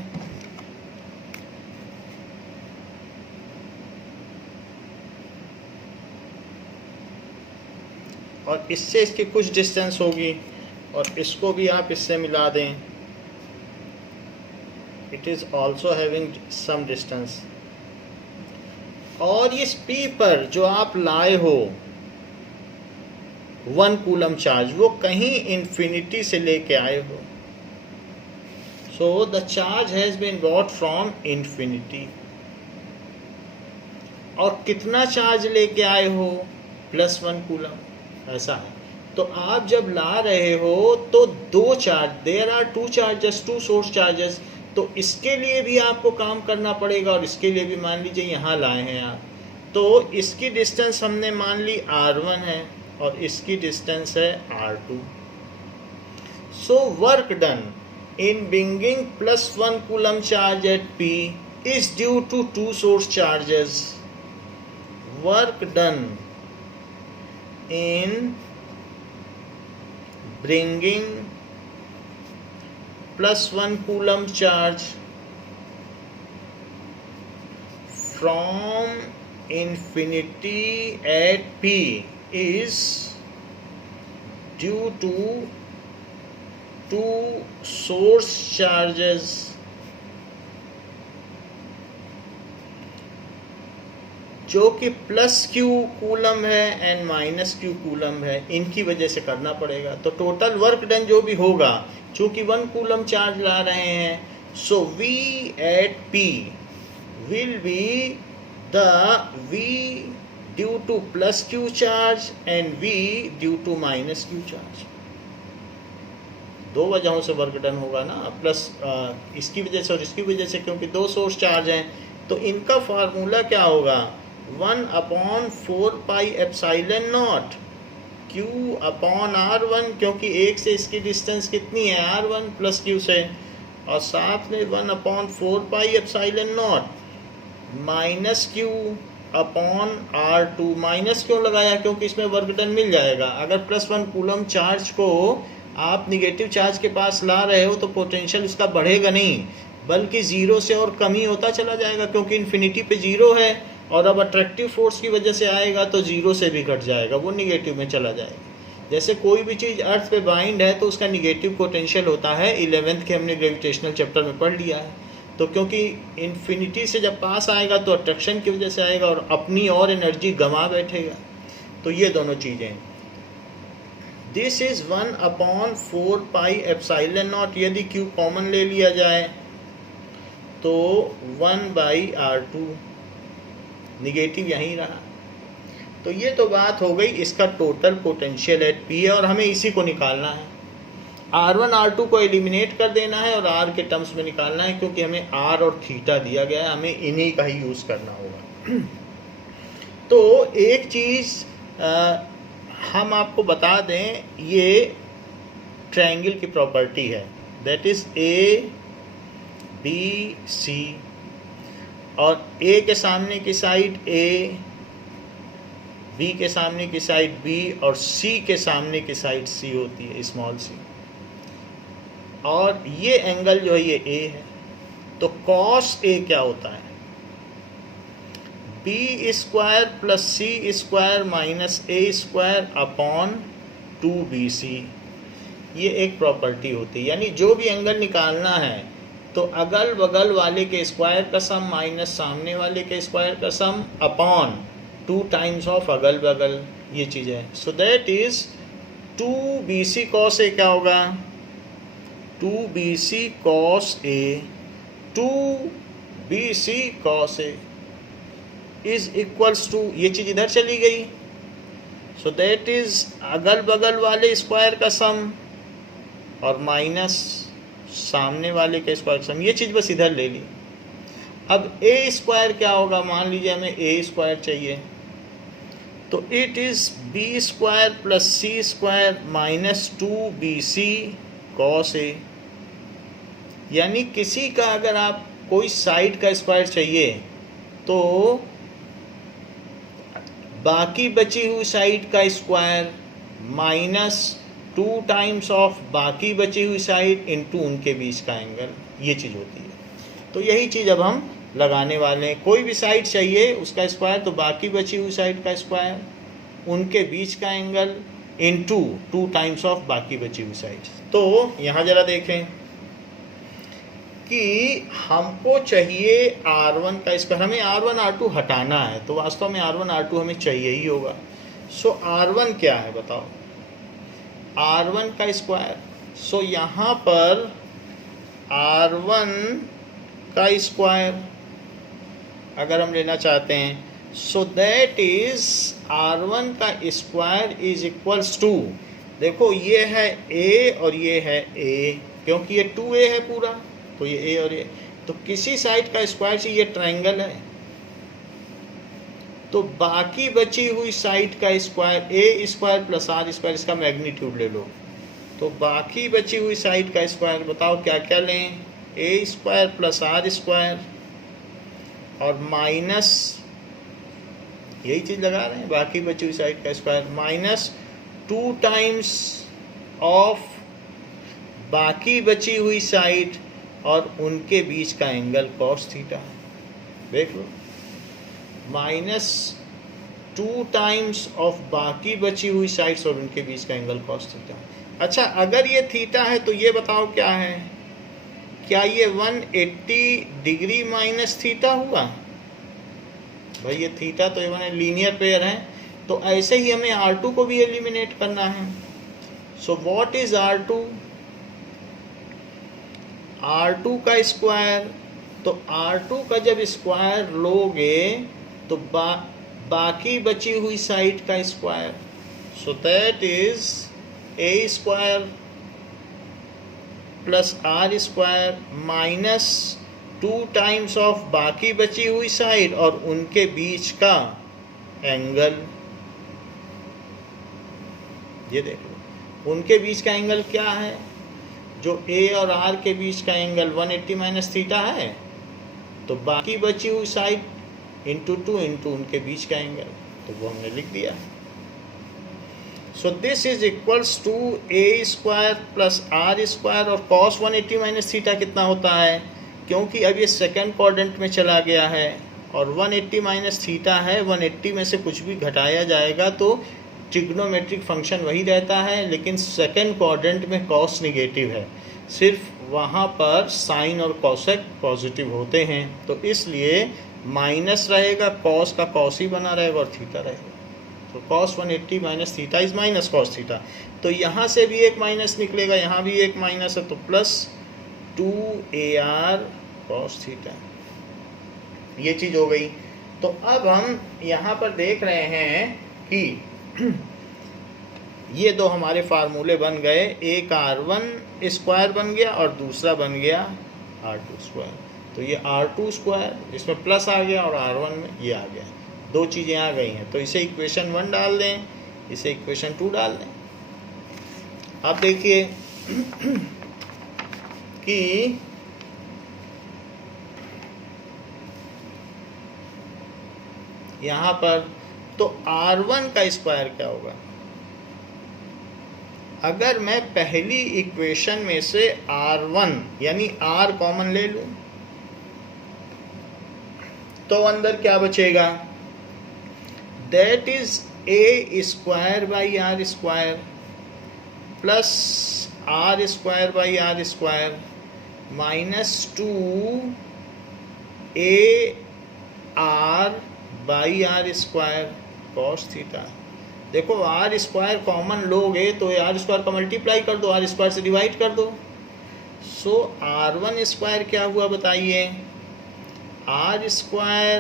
और इससे इसकी कुछ डिस्टेंस होगी, और इसको भी आप इससे मिला दें, it is also having some distance. और इस P पर जो आप लाए हो 1 कूलम चार्ज, वो कहीं इन्फिनिटी से लेके आए हो। So the charge has been got from infinity. और कितना चार्ज लेके आए हो? +1 कूलम, ऐसा है। तो आप जब ला रहे हो तो दो charge, there are 2 charges, 2 source charges, तो इसके लिए भी आपको काम करना पड़ेगा और इसके लिए भी। मान लीजिए यहाँ लाए हैं आप, तो इसकी डिस्टेंस हमने मान ली R1 है और इसकी डिस्टेंस है R2। So work done in bringing +1 coulomb charge at P is due to 2 source charges. Work done in bringing +1 coulomb charge from infinity at P is due to 2 source charges जो कि +q कूलम है एंड -q कूलम है, इनकी वजह से करना पड़ेगा। तो टोटल वर्क डन जो भी होगा, चूँकि 1 कूलम चार्ज ला रहे हैं, सो V at P will be the V due to +q charge and V due to -q charge। दो वजहों से वर्क डन होगा ना, प्लस इसकी वजह से और इसकी वजह से, क्योंकि 2 सोर्स चार्ज हैं। तो इनका फार्मूला क्या होगा? 1/4πε0 Q अपॉन R1, क्योंकि 1 से इसकी डिस्टेंस कितनी है? R1 + Q से, और साथ में 1/4πε0 -Q अपॉन R2। माइनस क्यों लगाया? क्योंकि इसमें वर्क डन मिल जाएगा। अगर +1 कूलम चार्ज को आप निगेटिव चार्ज के पास ला रहे हो तो पोटेंशियल उसका बढ़ेगा नहीं, बल्कि 0 से और कम ही होता चला जाएगा, क्योंकि इन्फिनिटी पे 0 है, और अब अट्रैक्टिव फोर्स की वजह से आएगा तो 0 से भी घट जाएगा, वो निगेटिव में चला जाएगा। जैसे कोई भी चीज़ अर्थ पे बाइंड है तो उसका निगेटिव पोटेंशियल होता है, 11th के हमने ग्रेविटेशनल चैप्टर में पढ़ लिया है। तो क्योंकि इन्फिनिटी से जब पास आएगा तो अट्रैक्शन की वजह से आएगा और अपनी और एनर्जी गंवा बैठेगा। तो ये दोनों चीज़ें, दिस इज़ 1/4πε0। यदि Q कॉमन ले लिया जाए तो 1/R2, निगेटिव यहीं रहा। तो ये तो बात हो गई इसका टोटल पोटेंशियल एट P है, और हमें इसी को निकालना है। R1 R2 को एलिमिनेट कर देना है और R के टर्म्स में निकालना है, क्योंकि हमें R और थीटा दिया गया है, हमें इन्हीं का ही यूज़ करना होगा। तो एक चीज़ हम आपको बता दें, ये ट्रायंगल की प्रॉपर्टी है, that is A B C, और A के सामने की साइड A, B के सामने की साइड B और C के सामने की साइड C होती है, स्मॉल c, और ये एंगल जो है ये A है। तो cos A क्या होता है? B square plus C square minus A square upon 2BC, ये एक प्रॉपर्टी होती है। यानी जो भी एंगल निकालना है तो अगल बगल वाले के स्क्वायर का सम माइनस सामने वाले के स्क्वायर का सम अपॉन 2 टाइम्स ऑफ अगल बगल, ये चीज़ है। So that is 2BC cos A क्या होगा? 2BC cos A, 2BC cos A is equals to, ये चीज़ इधर चली गई, सो दैट इज अगल बगल वाले स्क्वायर का सम और माइनस सामने वाले के स्क्वायर का सम, ये चीज़ बस इधर ले ली। अब A स्क्वायर क्या होगा? मान लीजिए हमें A स्क्वायर चाहिए, तो it is B square plus C square minus 2BC cos A। यानी किसी का अगर आप कोई साइड का स्क्वायर चाहिए तो बाकी बची हुई साइड का स्क्वायर माइनस 2 टाइम्स ऑफ बाकी बची हुई साइड इनटू उनके बीच का एंगल, ये चीज़ होती है। तो यही चीज़ अब हम लगाने वाले हैं। कोई भी साइड चाहिए उसका स्क्वायर, तो बाकी बची हुई साइड का स्क्वायर, उनके बीच का एंगल इनटू 2 टाइम्स ऑफ बाकी बची हुई साइड। तो यहाँ ज़रा देखें कि हमको चाहिए R1 का स्क्वायर, हमें R1 R2 हटाना है, तो वास्तव में R1 R2 हमें चाहिए ही होगा। सो R1 क्या है बताओ? R1 का स्क्वायर, सो यहाँ पर R1 का स्क्वायर अगर हम लेना चाहते हैं, सो दैट इज R1 का स्क्वायर इज इक्वल्स टू, देखो ये है A और ये है A, क्योंकि ये 2A है पूरा, तो ये A और A, तो किसी साइड का स्क्वायर चाहिए, ये ट्रायंगल है, तो बाकी बची हुई साइड का square A square plus R square, इसका मैग्नीट्यूड ले लो। तो बाकी बची हुई साइड का स्क्वायर बताओ क्या क्या लें? A square plus R square और माइनस, यही चीज़ लगा रहे हैं, बाकी बची हुई साइड का स्क्वायर माइनस 2 टाइम्स ऑफ बाकी बची हुई साइड और उनके बीच का एंगल cos थीटा, देख लो, माइनस 2 टाइम्स ऑफ बाकी बची हुई साइड्स और उनके बीच का एंगल cos थीटा। अच्छा, अगर ये थीटा है तो ये बताओ क्या है? क्या ये 180 डिग्री माइनस थीटा हुआ? भाई ये थीटा तो ये लीनियर पेयर है, तो ऐसे ही हमें R2 को भी एलिमिनेट करना है। So what is R2? R2 का स्क्वायर, तो R2 का जब स्क्वायर लोगे तो बाकी बची हुई साइड का square, so that is A square plus R square minus 2 times of बाकी बची हुई साइड और उनके बीच का एंगल, ये देखो उनके बीच का एंगल क्या है? जो A और R के बीच का एंगल 180 माइनस थीटा है, तो बाकी बची हुई साइड इंटू 2 इंटू उनके बीच का एंगल, तो वो हमने लिख दिया। So this is equals to A square plus R square, और cos 180 माइनस थीटा कितना होता है? क्योंकि अब ये सेकेंड क्वाड्रेंट में चला गया है और 180 माइनस थीटा है, 180 में से कुछ भी घटाया जाएगा तो ट्रिग्नोमेट्रिक फंक्शन वही रहता है, लेकिन सेकेंड क्वाड्रेंट में कॉस निगेटिव है, सिर्फ वहाँ पर साइन और कॉसेक पॉजिटिव होते हैं, तो इसलिए माइनस रहेगा, कॉस का कॉस ही बना रहेगा और थीटा रहेगा। तो cos 180 minus theta is minus cos theta, तो यहाँ से भी एक माइनस निकलेगा, यहाँ भी एक माइनस है, तो प्लस 2AR cos थीटा, ये चीज़ हो गई। तो अब हम यहाँ पर देख रहे हैं कि ये दो हमारे फार्मूले बन गए, एक R1 स्क्वायर बन गया और दूसरा बन गया R2 स्क्वायर। तो ये R2 स्क्वायर इसमें प्लस आ गया और R1 में ये आ गया, दो चीज़ें आ गई हैं। तो इसे इक्वेशन 1 डाल दें, इसे इक्वेशन 2 डाल दें। आप देखिए कि यहाँ पर तो R1 का स्क्वायर क्या होगा? अगर मैं पहली इक्वेशन में से R1 यानी R कॉमन ले लूं तो अंदर क्या बचेगा? That is A square by R square plus R square by R square minus 2 AR by R square cos theta. देखो R स्क्वायर कॉमन लोगे तो R स्क्वायर का मल्टीप्लाई कर दो, R स्क्वायर से डिवाइड कर दो। सो R1 स्क्वायर क्या हुआ बताइए? R स्क्वायर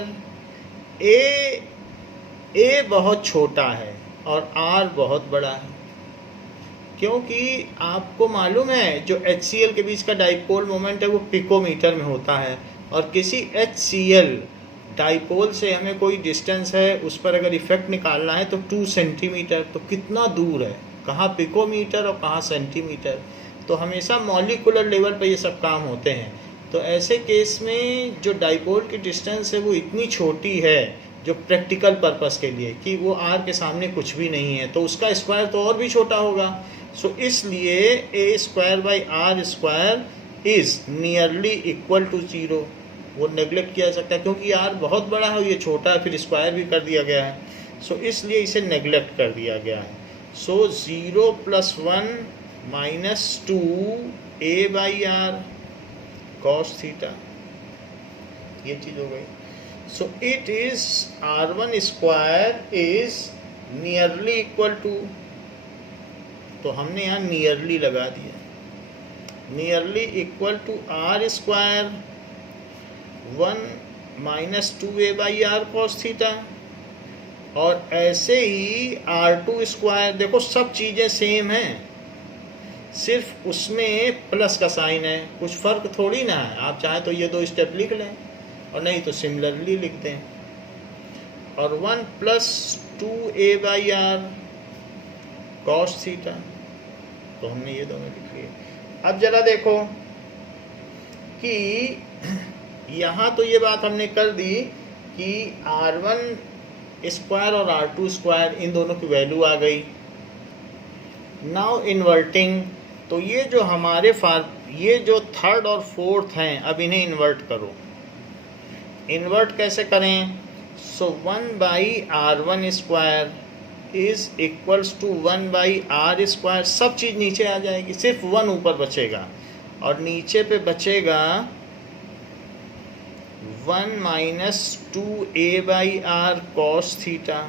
A बहुत छोटा है और R बहुत बड़ा है, क्योंकि आपको मालूम है जो HCl के बीच का डाइपोल मोमेंट है वो पिकोमीटर में होता है, और किसी HCl डाइपोल से हमें कोई डिस्टेंस है उस पर अगर इफेक्ट निकालना है तो 2 सेंटीमीटर। तो कितना दूर है, कहाँ पिकोमीटर और कहाँ सेंटीमीटर। तो हमेशा मॉलिकुलर लेवल पे ये सब काम होते हैं। तो ऐसे केस में जो डाइपोल की डिस्टेंस है वो इतनी छोटी है जो प्रैक्टिकल पर्पस के लिए कि वो R के सामने कुछ भी नहीं है, तो उसका स्क्वायर तो और भी छोटा होगा। सो इसलिए A square by R square is nearly equal to 0। वो नेगलेक्ट किया जा सकता है क्योंकि R बहुत बड़ा है, ये छोटा है, फिर स्क्वायर भी कर दिया गया है। सो इसलिए इसे नेगलेक्ट कर दिया गया है। So 0 + 1 minus 2 A by R cos theta, ये चीज़ हो गई। So it is R1 square is nearly equal to, तो हमने यहाँ नियरली लगा दिया, nearly equal to R square 1 minus 2A by R cos theta. और ऐसे ही R2 स्क्वायर, देखो सब चीज़ें सेम हैं, सिर्फ उसमें प्लस का साइन है, कुछ फ़र्क थोड़ी ना है। आप चाहे तो ये 2 स्टेप लिख लें और नहीं तो सिमिलरली लिख दें। और 1 + 2A by R cos theta, तो हमने ये दोनों लिख लिए। अब जरा देखो कि यहाँ तो ये बात हमने कर दी कि R1 स्क्वायर और R2 स्क्वायर इन दोनों की वैल्यू आ गई। नाउ इन्वर्टिंग, तो ये जो हमारे ये जो थर्ड और फोर्थ हैं, अब इन्हें इन्वर्ट करो। इन्वर्ट कैसे करें? So 1 by R1 square is equals to 1 by R square. सब चीज़ नीचे आ जाएगी, सिर्फ 1 ऊपर बचेगा और नीचे पे बचेगा 1 minus 2A by R cos theta,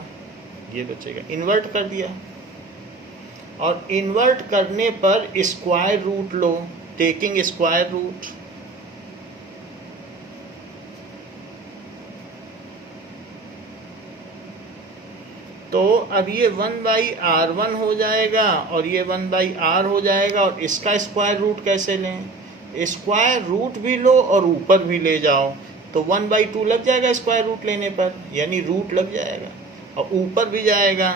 ये बचेगा। इन्वर्ट कर दिया, और इन्वर्ट करने पर स्क्वायर रूट लो, टेकिंग स्क्वायर रूट। तो अब ये 1 बाई R1 हो जाएगा और ये 1 बाई R हो जाएगा, और इसका स्क्वायर रूट कैसे लें? स्क्वायर रूट भी लो और ऊपर भी ले जाओ, तो 1/2 लग जाएगा स्क्वायर रूट लेने पर, यानी रूट लग जाएगा, और ऊपर भी जाएगा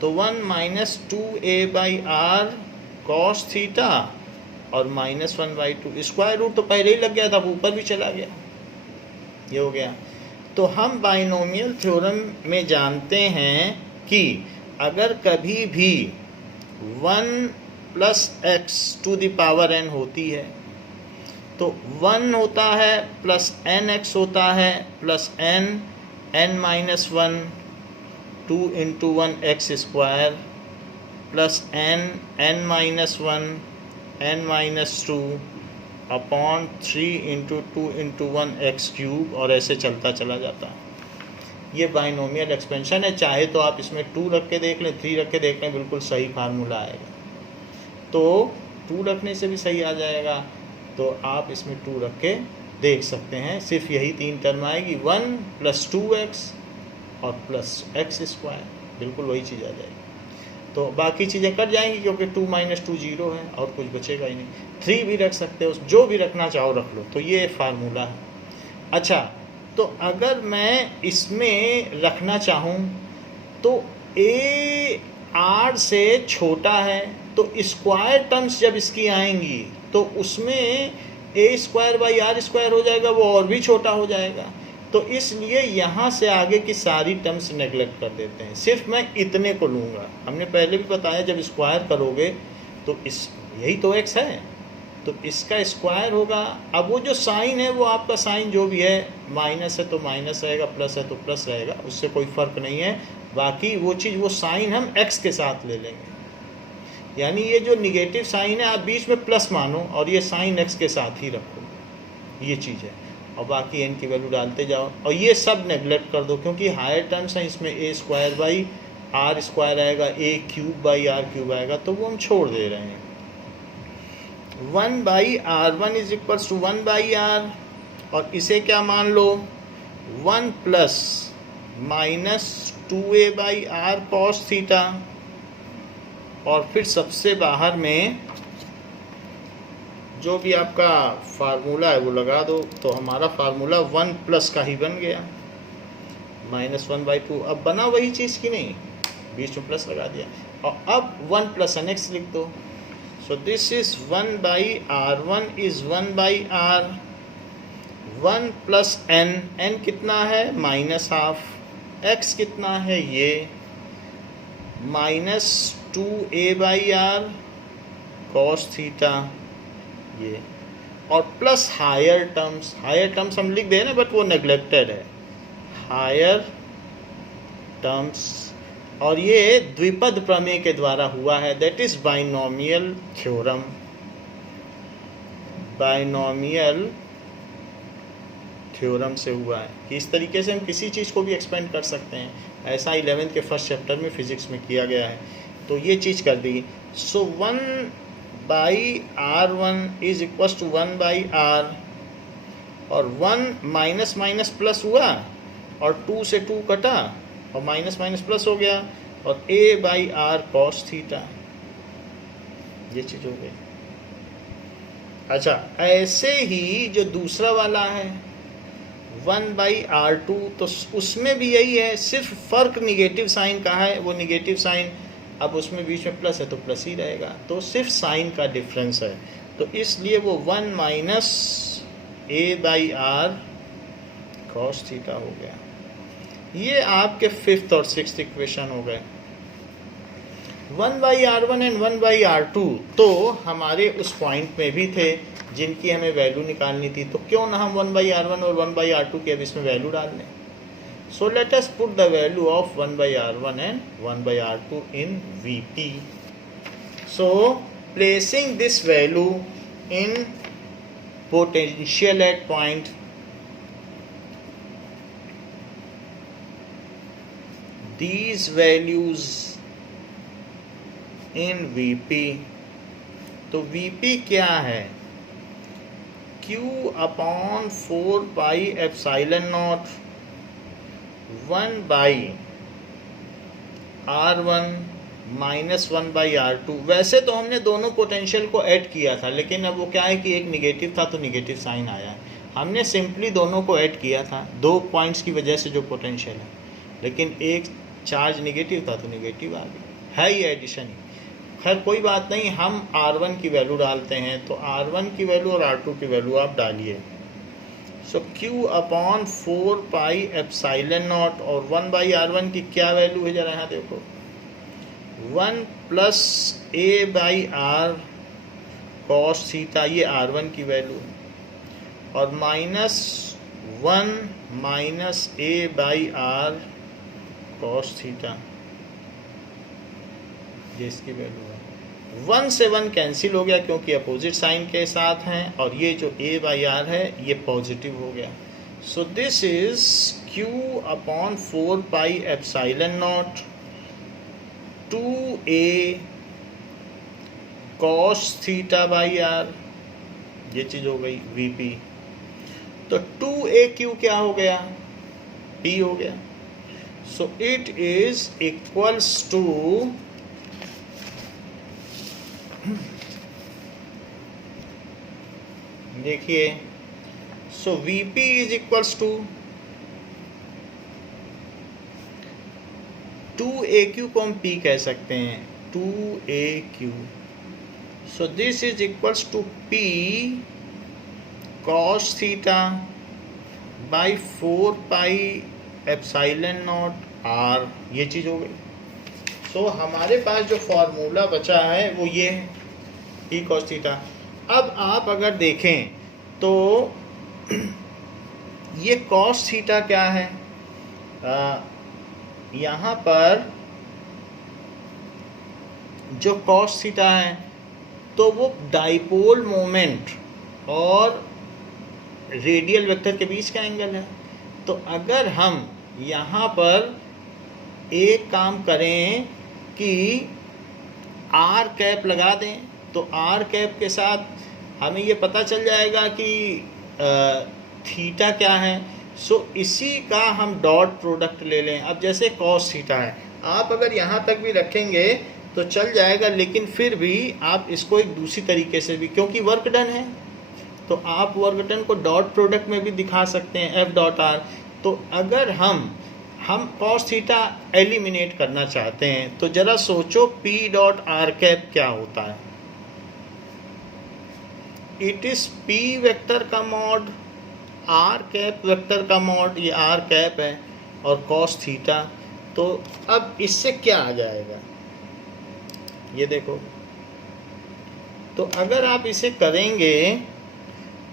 तो 1 minus 2A by R cos theta और माइनस 1/2। स्क्वायर रूट तो पहले ही लग गया था, अब ऊपर भी चला गया, ये हो गया। तो हम बाइनोमियल थ्योरम में जानते हैं कि अगर कभी भी 1 + x⁴n होती है तो 1 होता है प्लस nx होता है plus n minus 1 2 × 1 x square plus n minus 1 n minus 2 upon 3 × 2 × 1 x cube, और ऐसे चलता चला जाता है। ये बाइनोमियल एक्सपेंशन है। चाहे तो आप इसमें 2 रख के देख लें, 3 रख के देख लें, बिल्कुल सही फार्मूला आएगा। तो 2 रखने से भी सही आ जाएगा, तो आप इसमें 2 रख के देख सकते हैं। सिर्फ यही 3 टर्म आएगी, 1 + 2x और प्लस x स्क्वायर, बिल्कुल वही चीज़ आ जाएगी। तो बाकी चीज़ें कट जाएंगी क्योंकि 2 माइनस 2 0 है और कुछ बचेगा ही नहीं। 3 भी रख सकते हो, जो भी रखना चाहो रख लो। तो ये फार्मूला है। अच्छा, तो अगर मैं इसमें रखना चाहूँ तो ए आर से छोटा है, तो स्क्वायर टर्म्स जब इसकी आएंगी तो उसमें ए स्क्वायर बाई आर स्क्वायर हो जाएगा, वो और भी छोटा हो जाएगा। तो इसलिए यहाँ से आगे की सारी टर्म्स नेगलेक्ट कर देते हैं, सिर्फ मैं इतने को लूँगा। हमने पहले भी बताया जब स्क्वायर करोगे तो इस यही तो एक्स है, तो इसका स्क्वायर होगा। अब वो जो साइन है वो आपका साइन जो भी है, माइनस है तो माइनस रहेगा, प्लस है तो प्लस रहेगा, उससे कोई फ़र्क नहीं है। बाकी वो चीज़, वो साइन हम एक्स के साथ ले लेंगे, यानी ये जो निगेटिव साइन है आप बीच में प्लस मानो और ये साइन एक्स के साथ ही रखो, ये चीज़ है। और बाकी एन की वैल्यू डालते जाओ और ये सब नेगलेक्ट कर दो, क्योंकि हायर टर्म्स हैं, इसमें a square by are square आएगा, a cube by r cube आएगा, तो वो हम छोड़ दे रहे हैं। 1 by r one is equals to 1 by r, और इसे क्या मान लो, 1 plus minus 2a by r cos theta, और फिर सबसे बाहर में जो भी आपका फार्मूला है वो लगा दो। तो हमारा फार्मूला 1 प्लस का ही बन गया, -1/2। अब बना वही चीज़ की नहीं, बीच में प्लस लगा दिया, और अब 1 प्लस एन एक्स लिख दो। So this is 1 by r one is 1 by r, 1 plus n, n कितना है -12, एक्स कितना है ये -2a by r cos theta ये, और प्लस हायर टर्म्स हम लिख दें ना, बट वो नेग्लेक्टेड है, हायर टर्म्स। और ये द्विपद प्रमेय के द्वारा हुआ है, that is binomial theorem. Binomial theorem से हुआ है कि इस तरीके से हम किसी चीज़ को भी एक्सपेंड कर सकते हैं। ऐसा 11th के फर्स्ट चैप्टर में फिजिक्स में किया गया है, तो ये चीज़ कर दी। So 1 by r one is equal to 1 by r, और 1 माइनस माइनस प्लस हुआ और 2 से 2 कटा और माइनस माइनस प्लस हो गया, और a by r cos theta, ये चीज़ हो गई। अच्छा, ऐसे ही जो दूसरा वाला है 1 बाई आर टू, तो उसमें भी यही है, सिर्फ फ़र्क निगेटिव साइन का है, वो निगेटिव साइन, अब उसमें बीच में प्लस है तो प्लस ही रहेगा, तो सिर्फ साइन का डिफरेंस है, तो इसलिए वो 1 minus a by r cos theta हो गया। ये आपके 5th और 6th इक्वेशन हो गए। 1 by r one and 1 by r two तो हमारे उस पॉइंट में भी थे जिनकी हमें वैल्यू निकालनी थी, तो क्यों ना हम 1 बाई आर वन और 1 बाई आर टू की अब इसमें वैल्यू डाल दें। So let us put the value of 1 by r one and 1 by r two in Vp. So placing this value in potential at point these values in Vp, तो Vp क्या है, Q upon 4 pi epsilon not 1 by R1 minus 1 by R2। वैसे तो हमने दोनों पोटेंशियल को ऐड किया था, लेकिन अब वो क्या है कि एक निगेटिव था तो निगेटिव साइन आया। हमने सिंपली दोनों को ऐड किया था, 2 पॉइंट्स की वजह से जो पोटेंशियल है, लेकिन एक चार्ज निगेटिव था तो निगेटिव आ गया, है ये एडिशन ही। खैर कोई बात नहीं, हम R1 की वैल्यू डालते हैं, तो R1 की वैल्यू और R2 की वैल्यू आप डालिए। सो Q upon 4 pi epsilon naught, और 1 बाई R1 की क्या वैल्यू है जरा यहाँ देखो, 1 plus a by r cos theta, ये R1 की वैल्यू है, और minus 1 minus a by r cos theta, ये इसकी वैल्यू है। 1 से 1 कैंसिल हो गया क्योंकि अपोजिट साइन के साथ हैं, और ये जो a बाई आर है ये पॉजिटिव हो गया। So this is Q upon 4 pi epsilon naught 2a cos theta by r, ये चीज़ हो गई Vp। तो 2aq क्या हो गया, P हो गया। So it is equals to देखिए, so VP is equals to 2AQ को हम P कह सकते हैं, 2AQ। So this is equals to P cos theta by 4 pi epsilon naught R, ये चीज़ हो गई। सो हमारे पास जो फॉर्मूला बचा है वो ये है, P cos थीटा। अब आप अगर देखें तो ये cos थीटा क्या है, यहाँ पर जो cos थीटा है तो वो डाइपोल मोमेंट और रेडियल वेक्टर के बीच का एंगल है। तो अगर हम यहाँ पर एक काम करें कि आर कैप लगा दें, तो आर कैप के साथ हमें ये पता चल जाएगा कि थीटा क्या है। सो इसी का हम डॉट प्रोडक्ट ले लें। अब जैसे कॉस थीटा है, आप अगर यहाँ तक भी रखेंगे तो चल जाएगा, लेकिन फिर भी आप इसको एक दूसरी तरीके से भी, क्योंकि वर्क डन है तो आप work done co dot product में भी दिखा सकते हैं, एफ डॉट आर। तो अगर हम कॉस थीटा एलिमिनेट करना चाहते हैं तो जरा सोचो पी डॉट आर कैप क्या होता है। इट इज पी वेक्टर का मॉड आर कैप वेक्टर का मॉड, ये आर कैप है और कॉस थीटा। तो अब इससे क्या आ जाएगा, ये देखो। तो अगर आप इसे करेंगे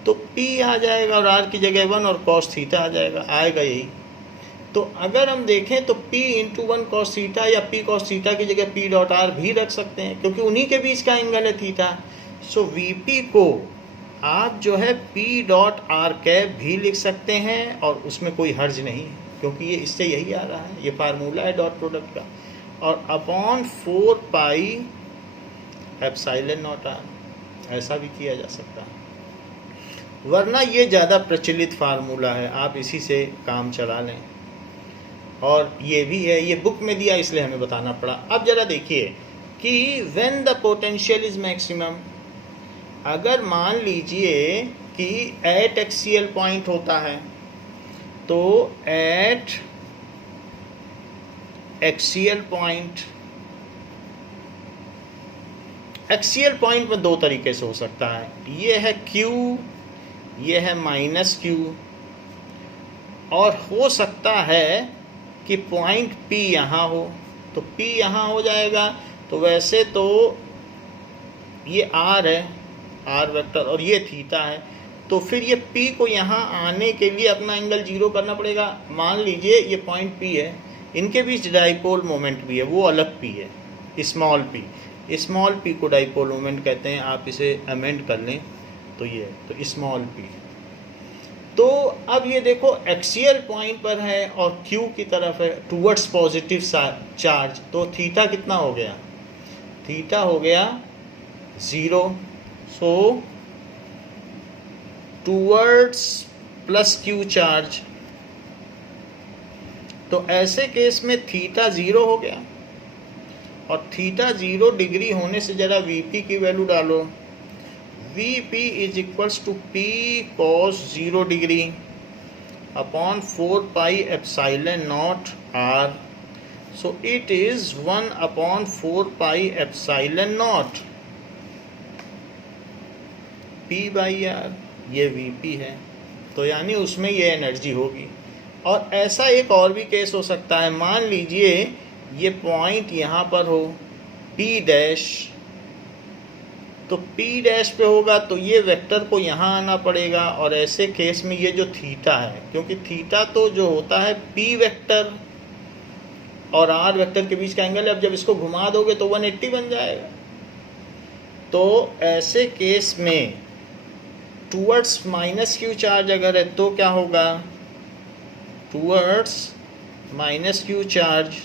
तो P आ जाएगा और R की जगह 1 और cos थीटा आ जाएगा, आएगा यही। तो अगर हम देखें तो P इंटू 1 cos थीटा या P cos थीटा की जगह P डॉट R भी रख सकते हैं, क्योंकि उन्हीं के बीच का एंगल है थीटा। सो VP को आप जो है P डॉट R कैप भी लिख सकते हैं और उसमें कोई हर्ज नहीं है, क्योंकि ये इससे यही आ रहा है, ये फार्मूला है डॉट प्रोडक्ट का। और upon 4 pi epsilon naught R, ऐसा भी किया जा सकता है, वरना ये ज़्यादा प्रचलित फार्मूला है, आप इसी से काम चला लें। और ये भी है, ये बुक में दिया इसलिए हमें बताना पड़ा। अब ज़रा देखिए कि when the potential is maximum, अगर मान लीजिए कि एट एक्सियल पॉइंट होता है, तो एट एक्सियल पॉइंट में दो तरीके से हो सकता है। ये है Q, ये है माइनस Q, और हो सकता है कि पॉइंट P यहाँ हो, तो P यहाँ हो जाएगा। तो वैसे तो ये R है, R वेक्टर, और ये थीटा है, तो फिर ये P को यहाँ आने के लिए अपना एंगल 0 करना पड़ेगा। मान लीजिए ये पॉइंट P है, इनके बीच डाइपोल मोमेंट भी है, वो अलग P है, स्मॉल p को डाइपोल मोमेंट कहते हैं। आप इसे अमेंड कर लें तो ये, तो स्मॉल p। तो अब ये देखो एक्सियल पॉइंट पर है और Q की तरफ है, टूवर्ड्स पॉजिटिव चार्ज, तो थीटा कितना हो गया, थीटा हो गया 0। So towards plus Q charge, तो ऐसे केस में थीटा 0 हो गया। और थीटा 0 डिग्री होने से जरा VP की वैल्यू डालो, VP is equals to P cos 0 degree upon 4 pi epsilon naught R। So it is 1 upon 4 pi epsilon naught P by R, ये VP है, तो यानी उसमें ये एनर्जी होगी। और ऐसा एक और भी केस हो सकता है, मान लीजिए ये पॉइंट यहाँ पर हो P डैश, तो P डैश पे होगा तो ये वेक्टर को यहाँ आना पड़ेगा। और ऐसे केस में ये जो थीटा है, क्योंकि थीटा तो जो होता है P वेक्टर और R वेक्टर के बीच का एंगल है, अब जब इसको घुमा दोगे तो 180 बन जाएगा। तो ऐसे केस में टूवर्ड्स माइनस Q चार्ज अगर है तो क्या होगा, towards minus Q charge,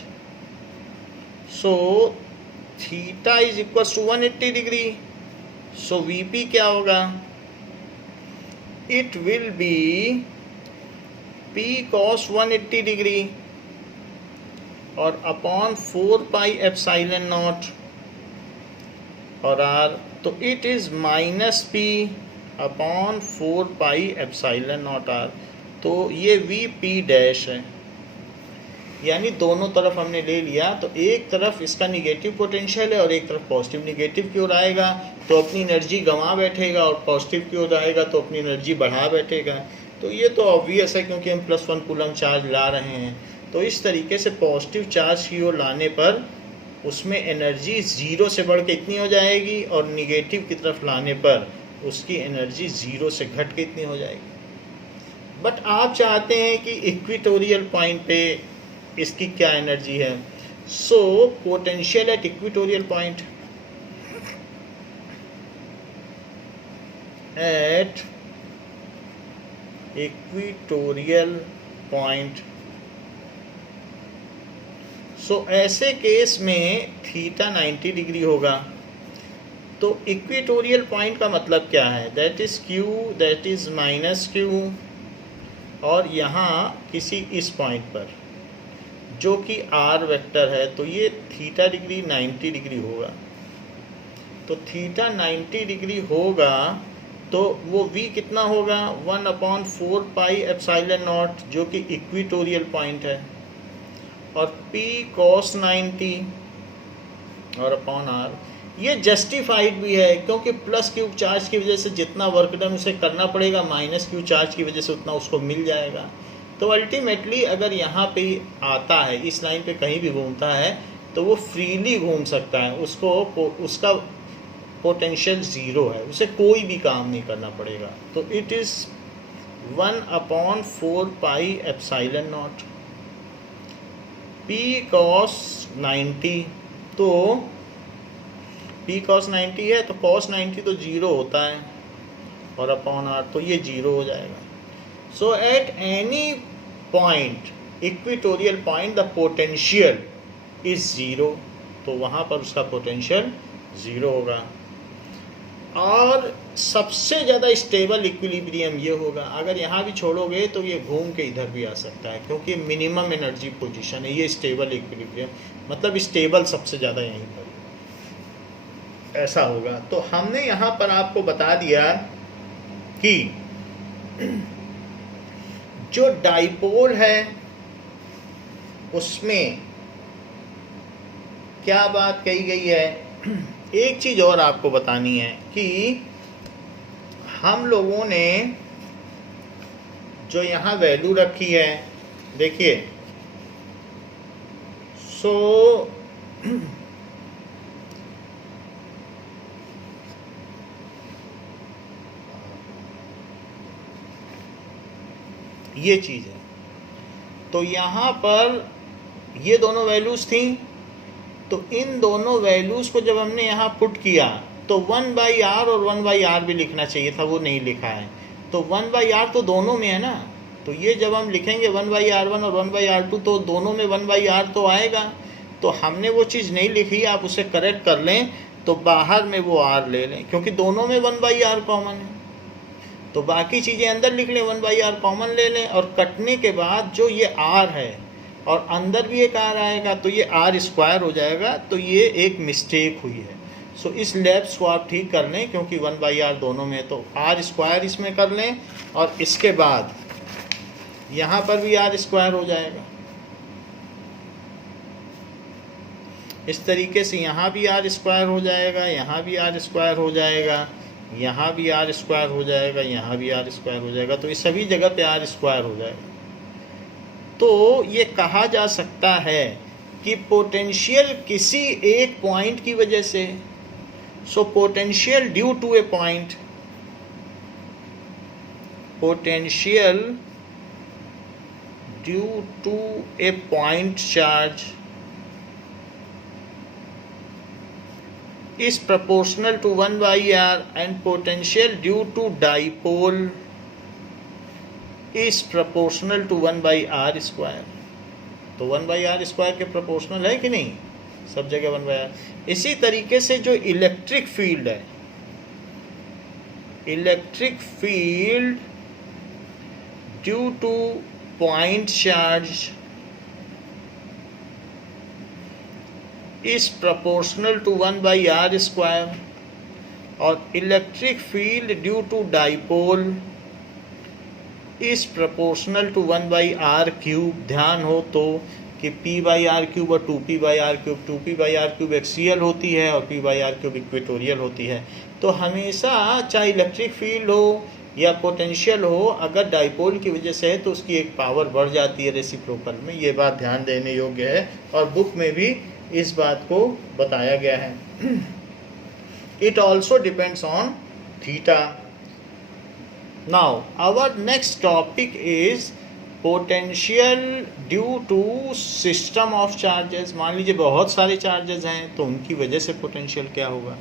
so theta is equal to 180 degree. So VP क्या होगा, it will be P cos 180 degree और अपॉन 4 पाई एप्सिलॉन नॉट और r, तो it is minus P upon 4 pi epsilon naught r। तो ये वी पी डैश है, यानी दोनों तरफ हमने ले लिया। तो एक तरफ इसका निगेटिव पोटेंशियल है और एक तरफ पॉजिटिव। निगेटिव की ओर आएगा तो अपनी एनर्जी गंवा बैठेगा, और पॉजिटिव की ओर आएगा तो अपनी एनर्जी बढ़ा बैठेगा। तो ये तो ऑब्वियस है, क्योंकि हम +1 कूलम चार्ज ला रहे हैं। तो इस तरीके से पॉजिटिव चार्ज की ओर लाने पर उसमें एनर्जी 0 से बढ़ के इतनी हो जाएगी, और निगेटिव की तरफ लाने पर उसकी एनर्जी 0 से घट के इतनी हो जाएगी। बट आप चाहते हैं कि इक्वेटोरियल पॉइंट पे इसकी क्या एनर्जी है। So potential at equatorial point, at equatorial point, so ऐसे केस में थीटा 90 डिग्री होगा। तो इक्वेटोरियल पॉइंट का मतलब क्या है, that is Q, that is minus Q, और यहाँ किसी इस पॉइंट पर जो कि आर वेक्टर है, तो ये थीटा डिग्री 90 डिग्री होगा। तो थीटा 90 डिग्री होगा तो वो v कितना होगा, 1/4 पाई एप्सिलॉन नॉट, जो कि इक्वेटोरियल पॉइंट है, और p cos 90 और अपॉन r। ये जस्टिफाइड भी है, क्योंकि प्लस क्यू चार्ज की वजह से जितना वर्क डन उसे करना पड़ेगा, माइनस क्यू चार्ज की वजह से उतना उसको मिल जाएगा। तो अल्टीमेटली अगर यहाँ पे आता है, इस लाइन पे कहीं भी घूमता है, तो वो फ्रीली घूम सकता है, उसका पोटेंशियल 0 है, उसे कोई भी काम नहीं करना पड़ेगा। तो it is 1/4 pi epsilon naught p cos 90। तो p cos 90 है, तो cos 90 तो 0 होता है, और अपॉन r, तो ये 0 हो जाएगा। So at any point, equatorial point, the potential is 0, तो वहाँ पर उसका पोटेंशियल 0 होगा। और सबसे ज़्यादा स्टेबल इक्विलिब्रियम ये होगा, अगर यहाँ भी छोड़ोगे तो ये घूम के इधर भी आ सकता है, क्योंकि मिनिमम एनर्जी पोजीशन है ये स्टेबल इक्विलिब्रियम, मतलब स्टेबल सबसे ज़्यादा यहीं पर ऐसा होगा। तो हमने यहाँ पर आपको बता दिया कि जो डाइपोल है उसमें क्या बात कही गई है। एक चीज़ और आपको बतानी है कि हम लोगों ने जो यहाँ वैल्यू रखी है, देखिए, सो ये चीज़ है। तो यहाँ पर ये दोनों वैल्यूज़ थी, तो इन दोनों वैल्यूज़ को जब हमने यहाँ पुट किया तो 1/r और 1/r भी लिखना चाहिए था, वो नहीं लिखा है। तो 1/r तो दोनों में है ना, तो ये जब हम लिखेंगे 1/r1 और 1/r2 तो दोनों में 1/r तो आएगा। तो हमने वो चीज़ नहीं लिखी, आप उसे करेक्ट कर लें, तो बाहर में वो r ले लें, क्योंकि दोनों में 1/r कॉमन है। तो बाकी चीज़ें अंदर लिख लें, 1/r कॉमन ले लें, और कटने के बाद जो ये r है और अंदर भी एक r आएगा, तो ये r² हो जाएगा। तो ये एक मिस्टेक हुई है। सो इस लैप्स को आप ठीक कर लें, क्योंकि 1/r दोनों में, तो r² इसमें कर लें, और इसके बाद यहाँ पर भी r² हो जाएगा। इस तरीके से यहाँ भी r² हो जाएगा, यहाँ भी r² हो जाएगा, यहाँ भी r² हो जाएगा, यहाँ भी r² हो जाएगा। तो इस सभी जगह पे r² हो जाएगा। तो ये कहा जा सकता है कि पोटेंशियल किसी एक पॉइंट की वजह से, so potential due to a point, potential due to a point charge is proportional to 1/r, and potential due to dipole is proportional to 1/r²। तो 1/r² के प्रोपोर्शनल है कि नहीं, सब जगह 1/r। इसी तरीके से जो इलेक्ट्रिक फील्ड है, electric field due to point charge is proportional to 1/r²। और electric field due to dipole is proportional to 1/r³ ध्यान हो तो कि p/r³ और 2p/r³, 2p/r³ एक्सियल होती है और p/r³ इक्वेटोरियल होती है। तो हमेशा चाहे इलेक्ट्रिक फील्ड हो या पोटेंशियल हो, अगर डाइपोल की वजह से है तो उसकी एक पावर बढ़ जाती है रेसिप्रोकल में। ये बात ध्यान देने योग्य है और बुक में भी इस बात को बताया गया है। It also depends on theta. Now our next topic is potential due to system of charges. मान लीजिए बहुत सारे चार्जेस हैं तो उनकी वजह से पोटेंशियल क्या होगा।